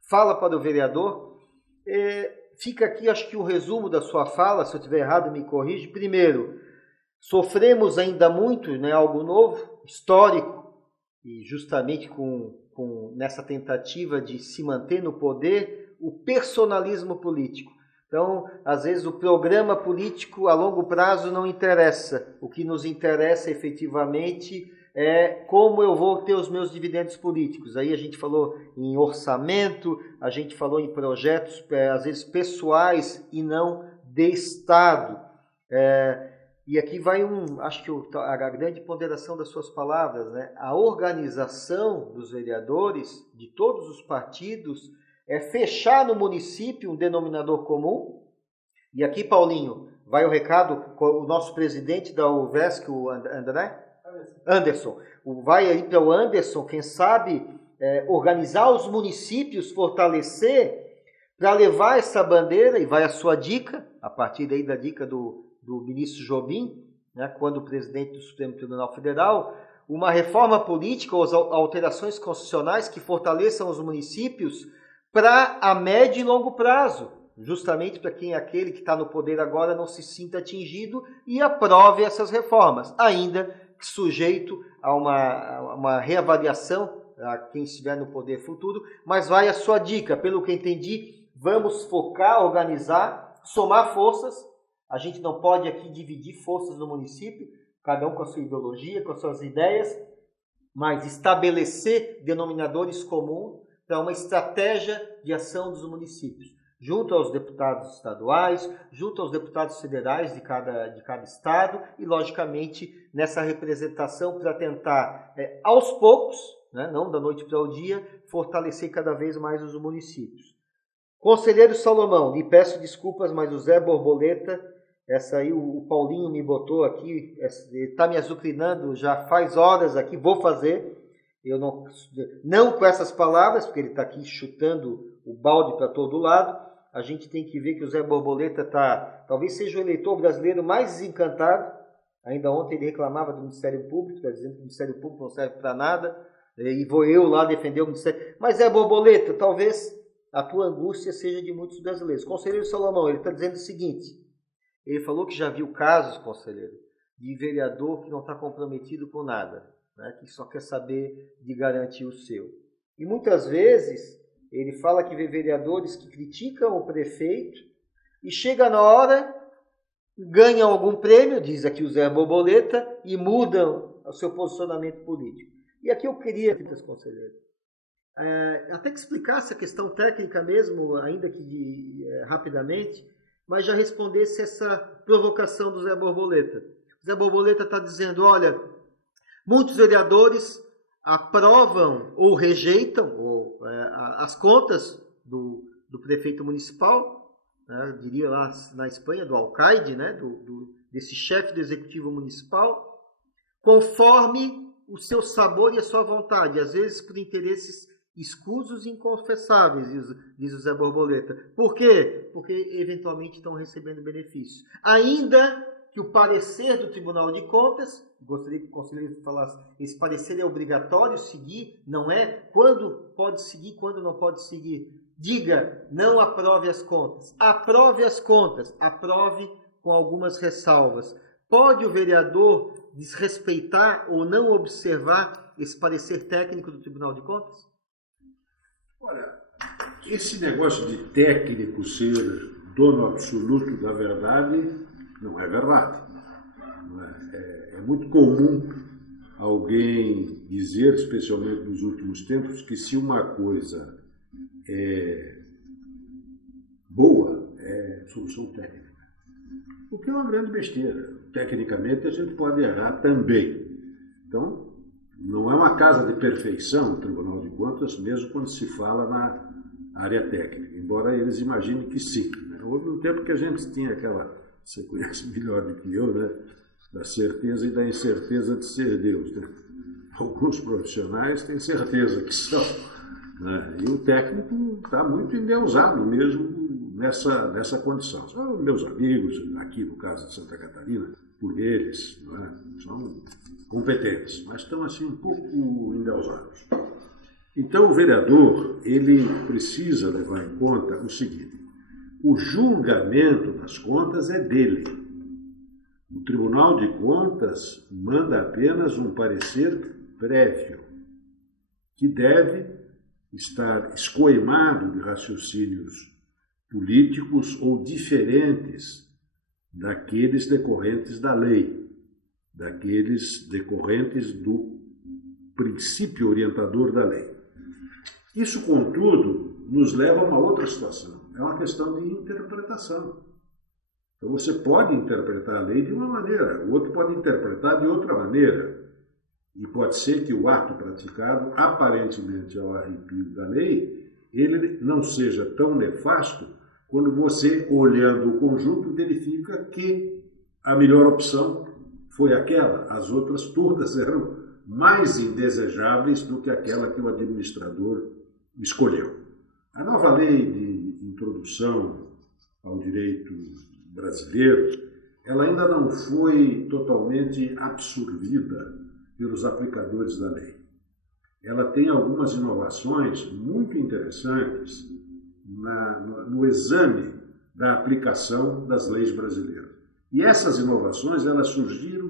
fala para o vereador. Fica aqui, acho que o resumo da sua fala, se eu estiver errado, me corrige. Primeiro, sofremos ainda muito, algo novo, histórico, e justamente nessa tentativa de se manter no poder, o personalismo político. Então, às vezes, o programa político a longo prazo não interessa. O que nos interessa efetivamente é como eu vou ter os meus dividendos políticos. Aí a gente falou em orçamento, a gente falou em projetos, às vezes, pessoais e não de Estado. E aqui vai acho que a grande ponderação das suas palavras, né? A organização dos vereadores de todos os partidos é fechar no município um denominador comum. E aqui, Paulinho, vai o recado com o nosso presidente da UVESC, o Anderson. Vai aí para o Anderson, quem sabe, organizar os municípios, fortalecer, para levar essa bandeira, e vai a sua dica, a partir daí da dica do ministro Jobim, né, quando presidente do Supremo Tribunal Federal, uma reforma política ou alterações constitucionais que fortaleçam os municípios para a médio e longo prazo, justamente para quem aquele que está no poder agora não se sinta atingido e aprove essas reformas, ainda sujeito a uma reavaliação a quem estiver no poder futuro, mas vai a sua dica, pelo que entendi, vamos focar, organizar, somar forças. A gente não pode aqui dividir forças no município, cada um com a sua ideologia, com as suas ideias, mas estabelecer denominadores comuns para uma estratégia de ação dos municípios, junto aos deputados estaduais, junto aos deputados federais de cada estado e, logicamente, nessa representação para tentar, aos poucos, né, não da noite para o dia, fortalecer cada vez mais os municípios. Conselheiro Salomão, lhe peço desculpas, mas o Zé Borboleta, essa aí o Paulinho me botou aqui, está me azucrinando já faz horas aqui, vou fazer. Eu não com essas palavras, porque ele está aqui chutando o balde para todo lado. A gente tem que ver que o Zé Borboleta talvez seja o eleitor brasileiro mais desencantado. Ainda ontem ele reclamava do Ministério Público, está dizendo que o Ministério Público não serve para nada, e vou eu lá defender o Ministério. Mas Zé Borboleta, talvez a tua angústia seja de muitos brasileiros. Conselheiro Salomão, ele está dizendo o seguinte, ele falou que já viu casos, conselheiro, de vereador que não está comprometido com nada, né, que só quer saber de garantir o seu. E muitas vezes ele fala que vê vereadores que criticam o prefeito e chega na hora, ganham algum prêmio, diz aqui o Zé Borboleta, e mudam o seu posicionamento político. E aqui eu queria, conselheiro, até que explicasse a questão técnica mesmo, ainda que rapidamente, mas já respondesse essa provocação do Zé Borboleta. O Zé Borboleta está dizendo, olha, muitos vereadores aprovam ou rejeitam as contas do prefeito municipal, né, diria lá na Espanha, do alcaide, né, desse chefe do executivo municipal, conforme o seu sabor e a sua vontade, às vezes por interesses escusos e inconfessáveis, diz o Zé Borboleta. Por quê? Porque eventualmente estão recebendo benefícios. Ainda que o parecer do Tribunal de Contas, gostaria que o conselheiro falasse, esse parecer é obrigatório seguir, não é? Quando pode seguir, quando não pode seguir? Diga, não aprove as contas. Aprove as contas, aprove com algumas ressalvas. Pode o vereador desrespeitar ou não observar esse parecer técnico do Tribunal de Contas? Olha, esse negócio de técnico ser dono absoluto da verdade não é verdade. É muito comum alguém dizer, especialmente nos últimos tempos, que se uma coisa é boa, é solução técnica. O que é uma grande besteira. Tecnicamente, a gente pode errar também. Então, não é uma casa de perfeição o Tribunal de Contas, mesmo quando se fala na área técnica, embora eles imaginem que sim. Houve um tempo que a gente tinha aquela, você conhece melhor do que eu, né? Da certeza e da incerteza de ser Deus. Né? Alguns profissionais têm certeza que são. Né? E o técnico está muito endeusado mesmo nessa condição. São meus amigos, aqui no caso de Santa Catarina, por eles, não é? São competentes, mas estão assim um pouco endeusados. Então o vereador, ele precisa levar em conta o seguinte: o julgamento das contas é dele. O Tribunal de Contas manda apenas um parecer prévio, que deve estar escoimado de raciocínios políticos ou diferentes daqueles decorrentes da lei, daqueles decorrentes do princípio orientador da lei. Isso, contudo, nos leva a uma outra situação. É uma questão de interpretação. Então você pode interpretar a lei de uma maneira, o outro pode interpretar de outra maneira. E pode ser que o ato praticado, aparentemente ao arrepio da lei, ele não seja tão nefasto quando você, olhando o conjunto, verifica que a melhor opção foi aquela. As outras todas eram mais indesejáveis do que aquela que o administrador escolheu. A nova lei de introdução ao direito brasileiro, ela ainda não foi totalmente absorvida pelos aplicadores da lei. Ela tem algumas inovações muito interessantes no exame da aplicação das leis brasileiras. E essas inovações, elas surgiram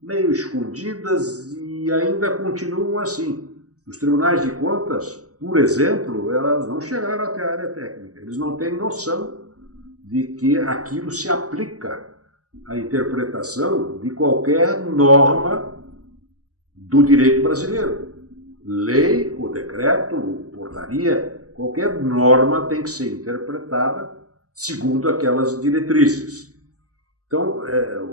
meio escondidas e ainda continuam assim. Os tribunais de contas, por exemplo, elas não chegaram até a área técnica. Eles não têm noção de que aquilo se aplica à interpretação de qualquer norma do direito brasileiro. Lei, ou decreto, ou portaria, qualquer norma tem que ser interpretada segundo aquelas diretrizes. Então,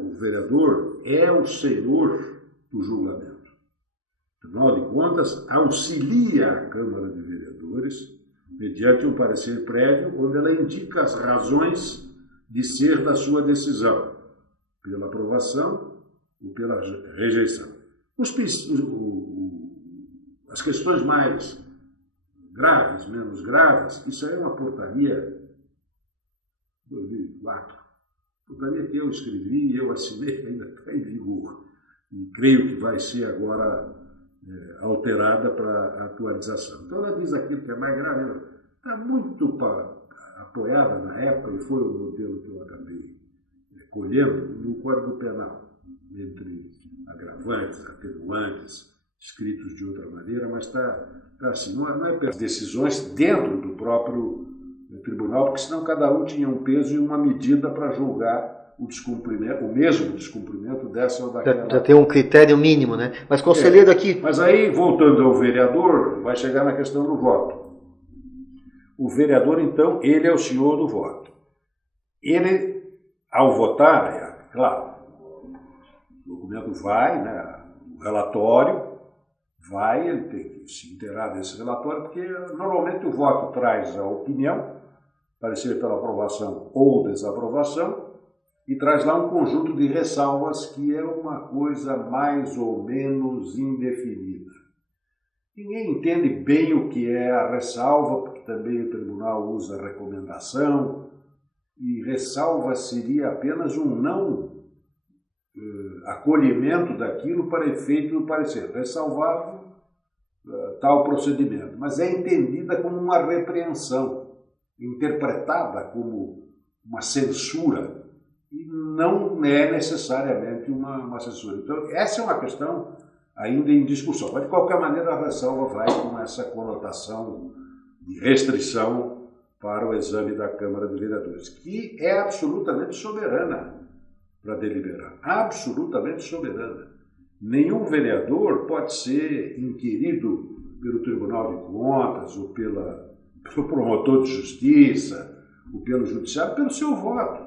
o vereador é o senhor do julgamento. O Tribunal de Contas auxilia a Câmara de Vereadores mediante um parecer prévio, onde ela indica as razões de ser da sua decisão, pela aprovação ou pela rejeição. As questões mais graves, menos graves, isso aí é uma portaria 2004. Portaria que eu escrevi, eu assinei, ainda está em vigor. E creio que vai ser agora alterada para atualização. Então ela diz aquilo que é mais grave, ela está muito apoiada na época, e foi o modelo que eu acabei colhendo, no Código Penal, entre agravantes, atenuantes, escritos de outra maneira, mas está assim, não é pelas decisões dentro do próprio tribunal, porque senão cada um tinha um peso e uma medida para julgar o descumprimento, o mesmo descumprimento dessa ou daquela. Já tem um critério mínimo, né? Mas, conselheiro, aqui... Mas aí, voltando ao vereador, vai chegar na questão do voto. O vereador, então, ele é o senhor do voto. Ele, ao votar, claro, o documento vai, né, o relatório vai, ele tem que se inteirar desse relatório, porque normalmente o voto traz a opinião, parecer pela aprovação ou desaprovação, e traz lá um conjunto de ressalvas que é uma coisa mais ou menos indefinida. Ninguém entende bem o que é a ressalva, porque também o tribunal usa recomendação, e ressalva seria apenas um não acolhimento daquilo para efeito do parecer. Ressalvado tal procedimento, mas é entendida como uma repreensão, interpretada como uma censura, e não é necessariamente uma censura. Então, essa é uma questão ainda em discussão. Mas, de qualquer maneira, a ressalva vai com essa conotação de restrição para o exame da Câmara de Vereadores, que é absolutamente soberana para deliberar. Absolutamente soberana. Nenhum vereador pode ser inquirido pelo Tribunal de Contas ou pelo promotor de justiça ou pelo judiciário pelo seu voto.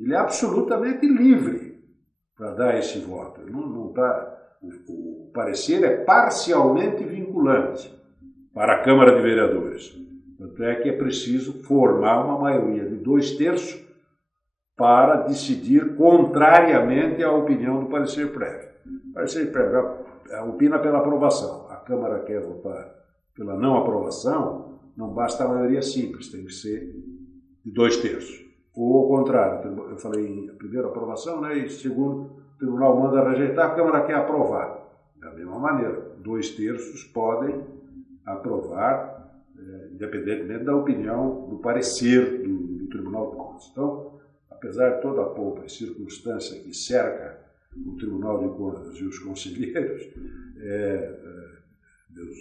ele é absolutamente livre para dar esse voto. O parecer é parcialmente vinculante para a Câmara de Vereadores. Tanto é que é preciso formar uma maioria de 2/3 para decidir contrariamente à opinião do parecer prévio. O parecer prévio opina pela aprovação. A Câmara quer votar pela não aprovação, não basta a maioria simples, tem que ser de 2/3. Ou ao contrário, eu falei em primeiro aprovação, né, e segundo, o tribunal manda rejeitar, a Câmara quer aprovar. Da mesma maneira, 2/3 podem aprovar, independentemente da opinião, do parecer do Tribunal de Contas. Então, apesar de toda a pompa e circunstância que cerca o Tribunal de Contas e os conselheiros, meus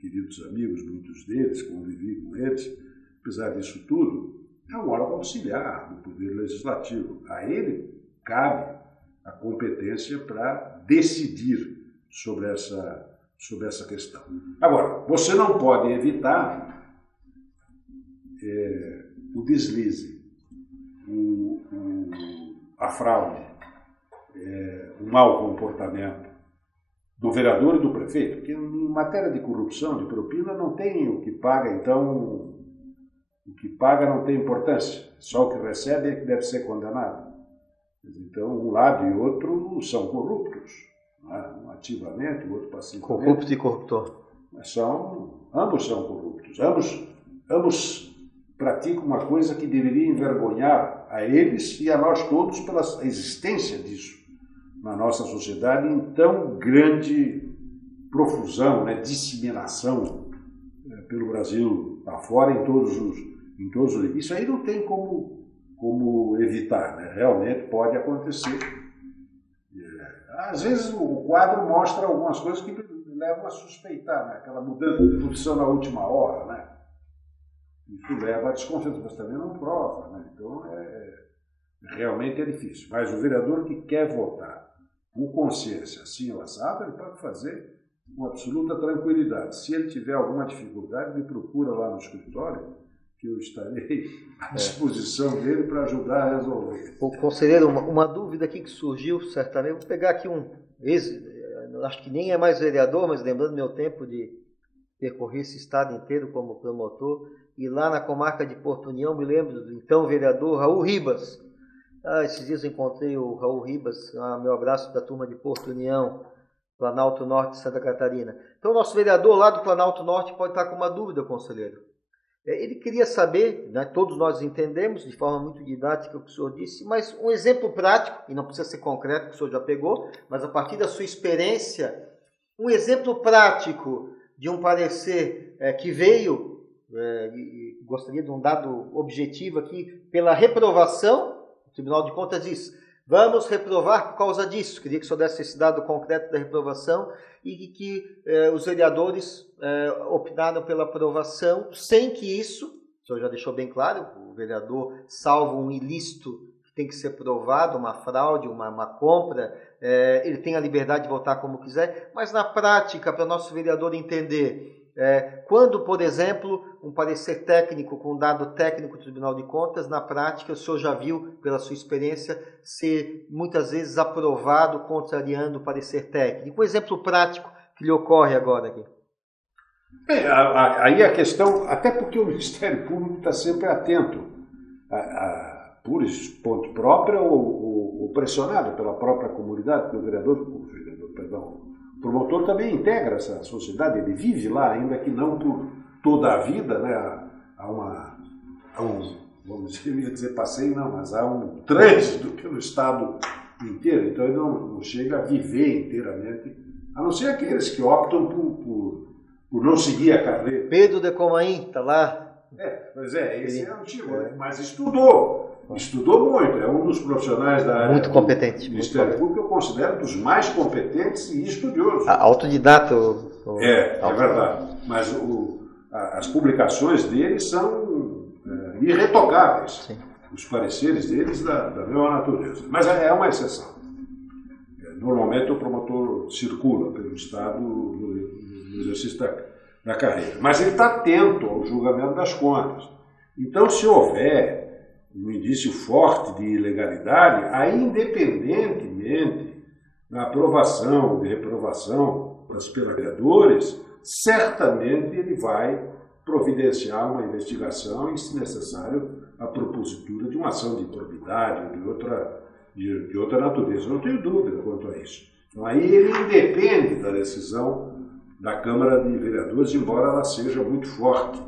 queridos amigos, muitos deles, convivi com eles, apesar disso tudo, é um órgão auxiliar do Poder Legislativo. A ele cabe a competência para decidir sobre essa questão. Agora, você não pode evitar o deslize, a fraude, o mau comportamento do vereador e do prefeito, porque em matéria de corrupção, de propina, não tem o que paga, então o que paga não tem importância, só o que recebe é que deve ser condenado. Então, um lado e outro são corruptos, um ativamente, o outro passivamente. Corrupto e corruptor. Ambos são corruptos, ambos praticam uma coisa que deveria envergonhar a eles e a nós todos pela existência disso na nossa sociedade em tão grande profusão, disseminação pelo Brasil afora em todos os. Isso aí não tem como evitar, né? Realmente pode acontecer. Às vezes o quadro mostra algumas coisas que me levam a suspeitar, né? Aquela mudança de posição na última hora, né? Isso leva a desconfiança, mas também não prova, né? Então realmente é difícil. Mas o vereador que quer votar com consciência, assim ou assado, ele pode fazer com absoluta tranquilidade. Se ele tiver alguma dificuldade, me procura lá no escritório, que eu estarei à disposição dele para ajudar a resolver. O conselheiro, uma dúvida aqui que surgiu certamente, vou pegar aqui acho que nem é mais vereador, mas lembrando meu tempo de percorrer esse estado inteiro como promotor, e lá na comarca de Porto União, me lembro do então vereador Raul Ribas. Esses dias eu encontrei o Raul Ribas, meu abraço para a turma de Porto União, Planalto Norte de Santa Catarina. Então o nosso vereador lá do Planalto Norte pode estar com uma dúvida, conselheiro. Ele queria saber, né, todos nós entendemos de forma muito didática o que o senhor disse, mas um exemplo prático, e não precisa ser concreto, que o senhor já pegou, mas a partir da sua experiência, um exemplo prático de um parecer que veio, e gostaria de um dado objetivo aqui, pela reprovação. O Tribunal de Contas diz, vamos reprovar por causa disso. Queria que o senhor desse esse dado concreto da reprovação e que os vereadores optaram pela aprovação, sem que isso, o senhor já deixou bem claro, o vereador, salvo um ilícito que tem que ser provado, uma fraude, uma compra, ele tem a liberdade de votar como quiser, mas na prática, para o nosso vereador entender, quando, por exemplo, um parecer técnico com dado técnico do Tribunal de Contas, na prática, o senhor já viu, pela sua experiência, ser muitas vezes aprovado, contrariando o parecer técnico. Um exemplo prático que lhe ocorre agora aqui. Aí a questão, até porque o Ministério Público está sempre atento, por ponto próprio ou pressionado pela própria comunidade, pelo o promotor também integra essa sociedade, ele vive lá, ainda que não por toda a vida, né? Há um, vamos dizer passeio, não, mas há um trânsito pelo Estado inteiro, então ele não chega a viver inteiramente, a não ser aqueles que optam por não seguir a carreira. Pedro de Comain está lá. Pois esse é um tipo, mas estudou muito, é um dos profissionais da área muito competente, do Ministério Público, eu considero dos mais competentes e estudiosos. Autodidata. É verdade, mas as publicações dele são irretocáveis, sim. Os pareceres deles da mesma natureza, mas é uma exceção. Normalmente o promotor circula pelo Estado no exercício da carreira, mas ele está atento ao julgamento das contas. Então, se houver um indício forte de ilegalidade, aí, independentemente da aprovação ou de reprovação pelos vereadores, certamente ele vai providenciar uma investigação e, se necessário, a propositura de uma ação de improbidade ou de outra natureza. Não tenho dúvida quanto a isso. Então, aí ele independe da decisão da Câmara de Vereadores, embora ela seja muito forte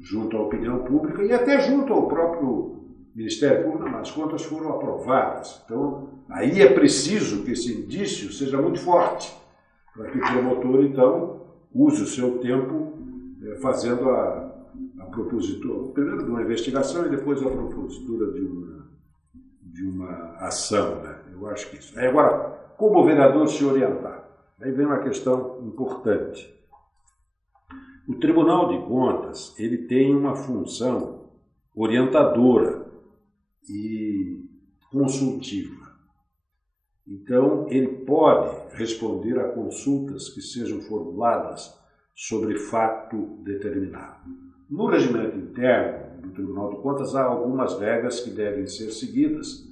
junto à opinião pública e até junto ao próprio Ministério Público, mas as contas foram aprovadas. Então, aí é preciso que esse indício seja muito forte, para que o promotor, então, use o seu tempo fazendo a propositura, primeiro de uma investigação e depois a propositura de uma ação, né? Eu acho que isso. Agora, como o vereador se orientar? Aí vem uma questão importante. O Tribunal de Contas, ele tem uma função orientadora e consultiva. Então, ele pode responder a consultas que sejam formuladas sobre fato determinado. No regimento interno do Tribunal de Contas, há algumas regras que devem ser seguidas,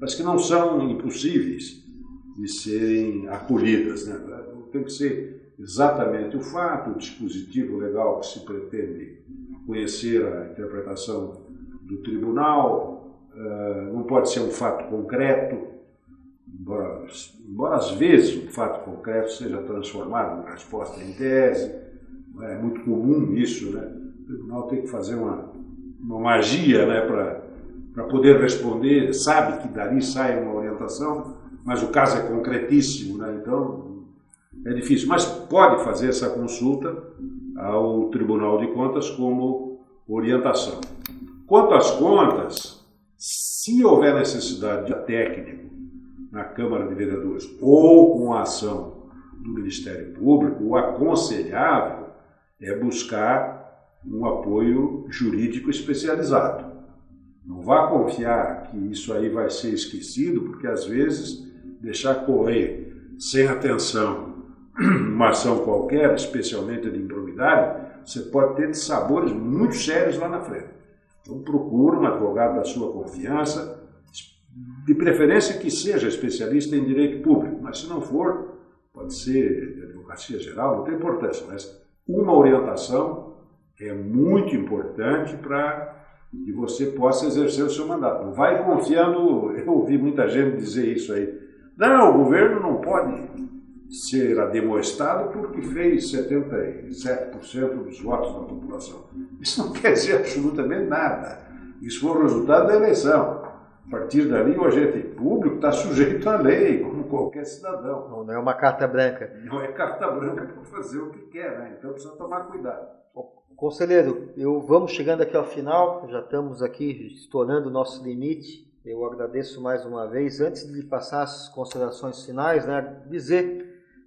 mas que não são impossíveis de serem acolhidas, né? Tem que ser exatamente o fato, o dispositivo legal que se pretende conhecer a interpretação do tribunal, não pode ser um fato concreto, embora às vezes um fato concreto seja transformado em resposta em tese, é muito comum isso, né? O tribunal tem que fazer uma magia, né, para poder responder, sabe que dali sai uma orientação, mas o caso é concretíssimo, né? Então é difícil, mas pode fazer essa consulta ao Tribunal de Contas como orientação. Quanto às contas, se houver necessidade de técnico na Câmara de Vereadores ou com a ação do Ministério Público, o aconselhável é buscar um apoio jurídico especializado. Não vá confiar que isso aí vai ser esquecido, porque às vezes deixar correr sem atenção uma ação qualquer, especialmente de improbidade, você pode ter sabores muito sérios lá na frente. Então procure um advogado da sua confiança, de preferência que seja especialista em direito público, mas se não for, pode ser de advocacia geral, não tem importância, mas uma orientação é muito importante para que você possa exercer o seu mandato. Não vai confiando, eu ouvi muita gente dizer isso aí, não, o governo não pode ser ademoestado porque fez 77% dos votos da população. Isso não quer dizer absolutamente nada. Isso foi o resultado da eleição. A partir dali, o agente público está sujeito à lei, como qualquer cidadão. Não é uma carta branca. Não é carta branca para fazer o que quer, né? Então precisa tomar cuidado. Conselheiro, vamos chegando aqui ao final, já estamos aqui estourando o nosso limite. Eu agradeço mais uma vez. Antes de passar as considerações finais, né, dizer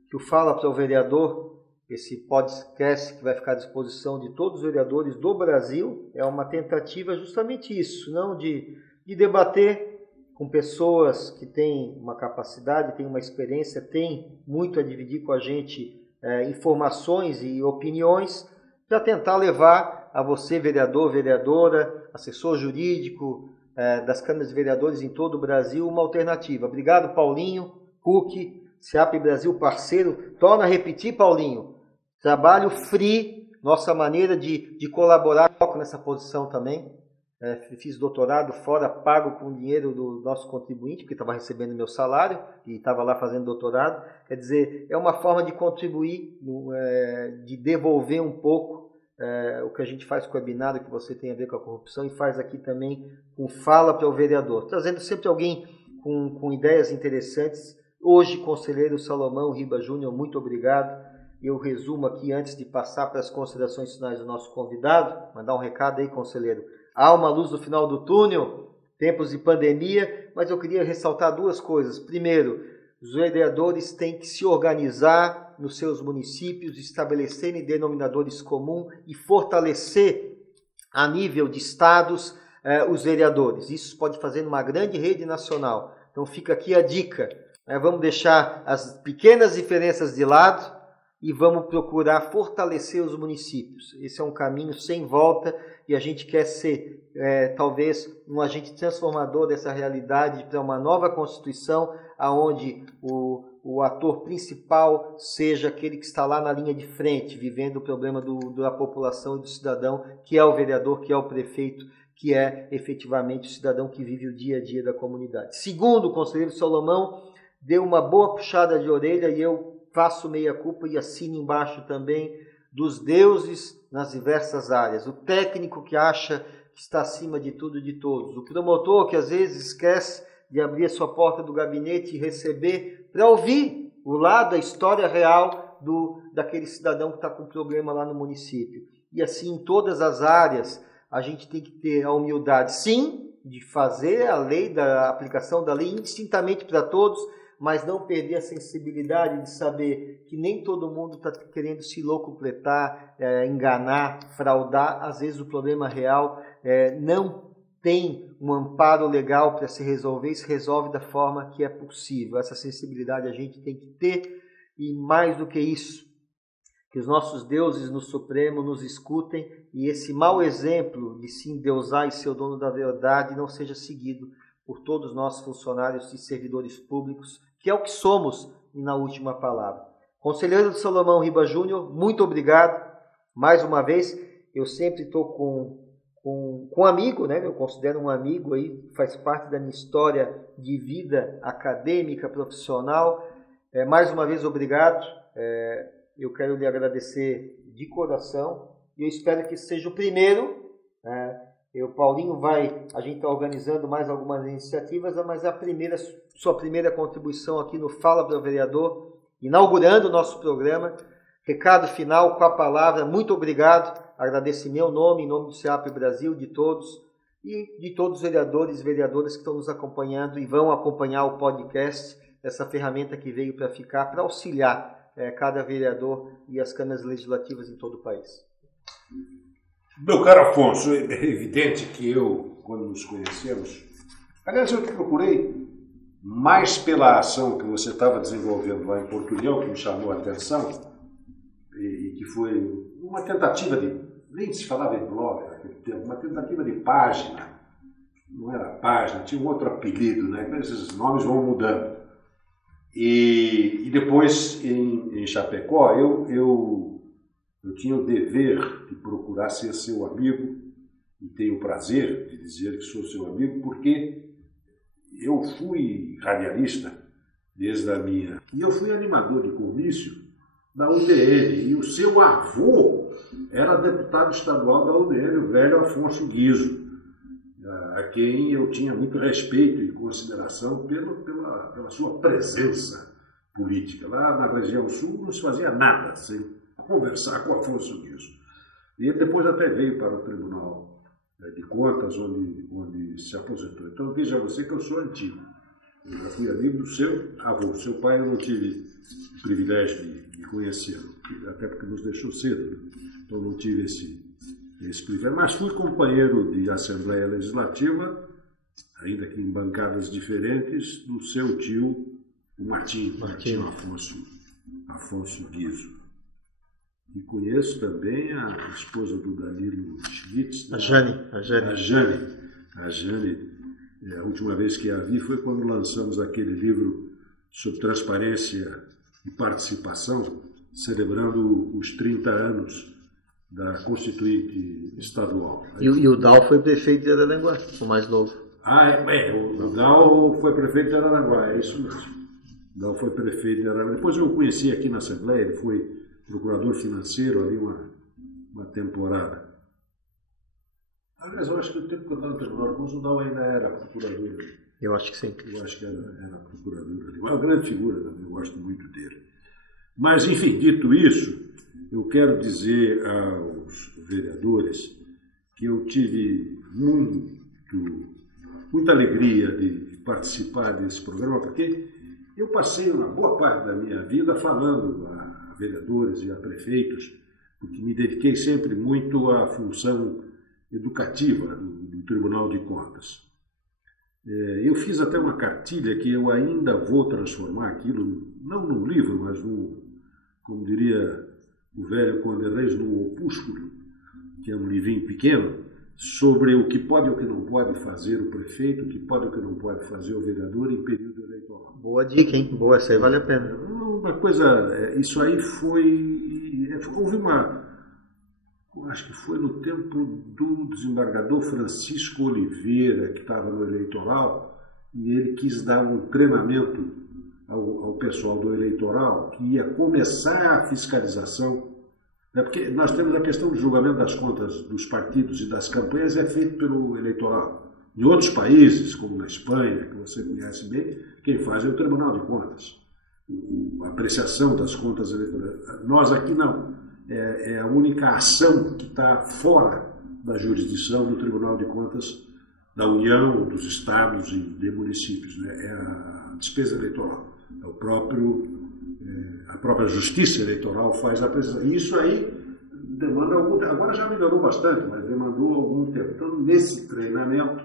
que o Fala para o Vereador, esse podcast que vai ficar à disposição de todos os vereadores do Brasil, é uma tentativa justamente isso, não de debater com pessoas que têm uma capacidade, têm uma experiência, têm muito a dividir com a gente informações e opiniões, para tentar levar a você, vereador, vereadora, assessor jurídico das câmaras de vereadores em todo o Brasil, uma alternativa. Obrigado, Paulinho, Cook, SEAP Brasil, parceiro. Torna a repetir, Paulinho, trabalho free, nossa maneira de colaborar nessa posição também. Fiz doutorado fora, pago com dinheiro do nosso contribuinte, porque estava recebendo meu salário e estava lá fazendo doutorado. Quer dizer, é uma forma de contribuir, de devolver um pouco o que a gente faz com o webinar, que você tem a ver com a corrupção, e faz aqui também com Fala para o Vereador, trazendo sempre alguém com ideias interessantes. Hoje, conselheiro Salomão Riba Júnior, muito obrigado. Eu resumo aqui, antes de passar para as considerações finais do nosso convidado, mandar um recado aí, conselheiro. Há uma luz no final do túnel, tempos de pandemia, mas eu queria ressaltar duas coisas. Primeiro, os vereadores têm que se organizar nos seus municípios, estabelecerem denominadores comuns e fortalecer a nível de estados os vereadores. Isso pode fazer numa grande rede nacional. Então fica aqui a dica. Vamos deixar as pequenas diferenças de lado e vamos procurar fortalecer os municípios. Esse é um caminho sem volta e a gente quer ser, talvez, um agente transformador dessa realidade para uma nova Constituição, onde o ator principal seja aquele que está lá na linha de frente, vivendo o problema da população e do cidadão, que é o vereador, que é o prefeito, que é efetivamente o cidadão que vive o dia a dia da comunidade. Segundo, o conselheiro Salomão deu uma boa puxada de orelha e eu faço meia-culpa e assino embaixo também, dos deuses nas diversas áreas. O técnico que acha que está acima de tudo e de todos. O promotor que às vezes esquece de abrir a sua porta do gabinete e receber para ouvir o lado, a história real daquele cidadão que está com problema lá no município. E assim, em todas as áreas, a gente tem que ter a humildade, sim, de fazer a lei, da aplicação da lei indistintamente para todos, mas não perder a sensibilidade de saber que nem todo mundo está querendo se locupletar, enganar, fraudar. Às vezes o problema real não tem um amparo legal para se resolver e se resolve da forma que é possível. Essa sensibilidade a gente tem que ter e mais do que isso, que os nossos deuses no Supremo nos escutem e esse mau exemplo de se endeusar e ser o dono da verdade não seja seguido por todos nós funcionários e servidores públicos, que é o que somos na última palavra. Conselheiro Salomão Riba Júnior, muito obrigado. Mais uma vez, eu sempre estou com um amigo, né? Eu considero um amigo aí, faz parte da minha história de vida acadêmica, profissional. Mais uma vez, obrigado. Eu quero lhe agradecer de coração e eu espero que seja o primeiro. Paulinho a gente está organizando mais algumas iniciativas, mas sua primeira contribuição aqui no Fala para o Vereador, inaugurando o nosso programa. Recado final com a palavra, muito obrigado, agradeço em meu nome, em nome do SEAP Brasil, de todos e de todos os vereadores e vereadoras que estão nos acompanhando e vão acompanhar o podcast, essa ferramenta que veio para ficar, para auxiliar cada vereador e as câmaras legislativas em todo o país. Meu caro Afonso, é evidente que quando nos conhecemos, aliás, eu te procurei mais pela ação que você estava desenvolvendo lá em Portunhol, que me chamou a atenção, e que foi uma tentativa nem se falava em blog naquele tempo, uma tentativa de página, não era página, tinha um outro apelido, né? Esses nomes vão mudando. E depois, em Chapecó, eu tinha o dever de procurar ser seu amigo, e tenho o prazer de dizer que sou seu amigo, porque eu fui radialista desde a minha... E eu fui animador de comício da UDN, e o seu avô era deputado estadual da UDN, o velho Afonso Guizzo, a quem eu tinha muito respeito e consideração pela sua presença política. Lá na região sul não se fazia nada sem conversar com Afonso Guizzo. E ele depois até veio para o Tribunal de Contas, onde se aposentou. Então veja você que eu sou antigo. Eu já fui amigo do seu avô. Seu pai eu não tive o privilégio de conhecê-lo, até porque nos deixou cedo, né? Então não tive esse privilégio. Mas fui companheiro de Assembleia Legislativa, ainda que em bancadas diferentes, do seu tio, o Martim Afonso Guizzo. E conheço também a esposa do Danilo Schmitz, a Jane. A Jane, a última vez que a vi foi quando lançamos aquele livro sobre transparência e participação, celebrando os 30 anos da Constituinte Estadual. E o Dal foi prefeito de Araranguá, o mais novo. O Dal foi prefeito de Araranguá, é isso mesmo. O Dal foi prefeito de Araranguá. Depois eu o conheci aqui na Assembleia, ele foi procurador financeiro ali uma temporada. Aliás, eu acho que o tempo que eu estava no Tribunal de Contas, o Dal ainda era procurador. Eu acho que sim. Eu acho que era procurador ali. Uma grande figura também, eu gosto muito dele. Mas, enfim, dito isso, eu quero dizer aos vereadores que eu tive muita alegria de participar desse programa, porque eu passei uma boa parte da minha vida falando a vereadores e a prefeitos, porque me dediquei sempre muito à função educativa do Tribunal de Contas. Eu fiz até uma cartilha que eu ainda vou transformar aquilo, não num livro, mas como diria o velho Conde Reis, no Opúsculo, que é um livrinho pequeno, sobre o que pode e o que não pode fazer o prefeito, o que pode e o que não pode fazer o vereador em período eleitoral. Boa dica, hein? Boa, essa aí vale a pena. Uma coisa, isso aí houve acho que foi no tempo do desembargador Francisco Oliveira, que estava no eleitoral, e ele quis dar um treinamento ao pessoal do eleitoral, que ia começar a fiscalização. Porque nós temos a questão do julgamento das contas dos partidos e das campanhas é feito pelo eleitoral. Em outros países, como na Espanha, que você conhece bem, quem faz é o Tribunal de Contas. A apreciação das contas eleitorais. Nós aqui não. É a única ação que está fora da jurisdição do Tribunal de Contas da União, dos estados e de municípios. Né? É a despesa eleitoral. É a própria justiça eleitoral faz a apreciação. E isso aí demanda algum tempo. Agora já melhorou bastante, mas demandou algum tempo. Então, nesse treinamento,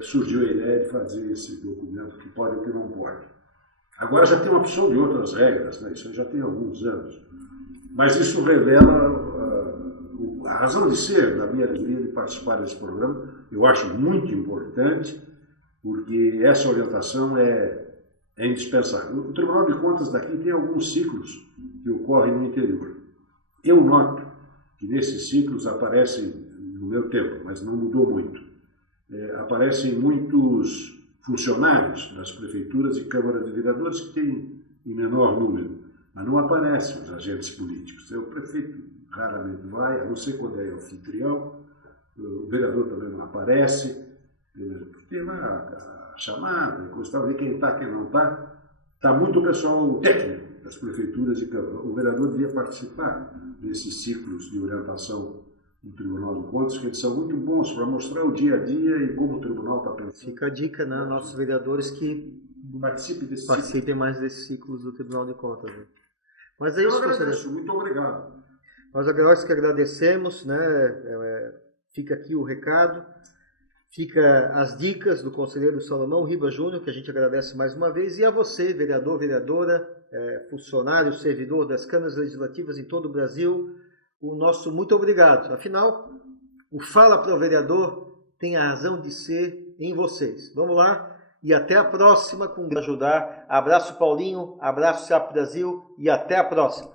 surgiu a ideia de fazer esse documento que pode e que não pode. Agora já tem uma opção de outras regras, né? Isso já tem alguns anos. Mas isso revela a razão de ser da minha alegria de participar desse programa. Eu acho muito importante, porque essa orientação é indispensável. O Tribunal de Contas daqui tem alguns ciclos que ocorrem no interior. Eu noto que nesses ciclos aparecem, no meu tempo, mas não mudou muito, aparecem muitos funcionários das prefeituras e câmaras de vereadores que têm em menor número, mas não aparecem os agentes políticos. O prefeito raramente vai, a não ser quando é anfitrião, o vereador também não aparece, tem lá a chamada, ver quem está, quem não está. Está muito o pessoal técnico das prefeituras e câmaras. O vereador devia participar desses ciclos de orientação do Tribunal de Contas, que eles são muito bons para mostrar o dia a dia e como o tribunal está pensando. Fica a dica, né? Nossos vereadores que participem mais desses ciclos do Tribunal de Contas. Né? Mas é isso, conselheiro. Muito obrigado. Nós que agradecemos, né? Fica aqui o recado, fica as dicas do conselheiro Salomão Riba Júnior, que a gente agradece mais uma vez, e a você, vereador, vereadora, funcionário, servidor das câmaras legislativas em todo o Brasil, o nosso muito obrigado. Afinal, o Fala para o Vereador tem a razão de ser em vocês. Vamos lá e até a próxima com ajudar. Abraço, Paulinho, abraço, SEAP Brasil, e até a próxima.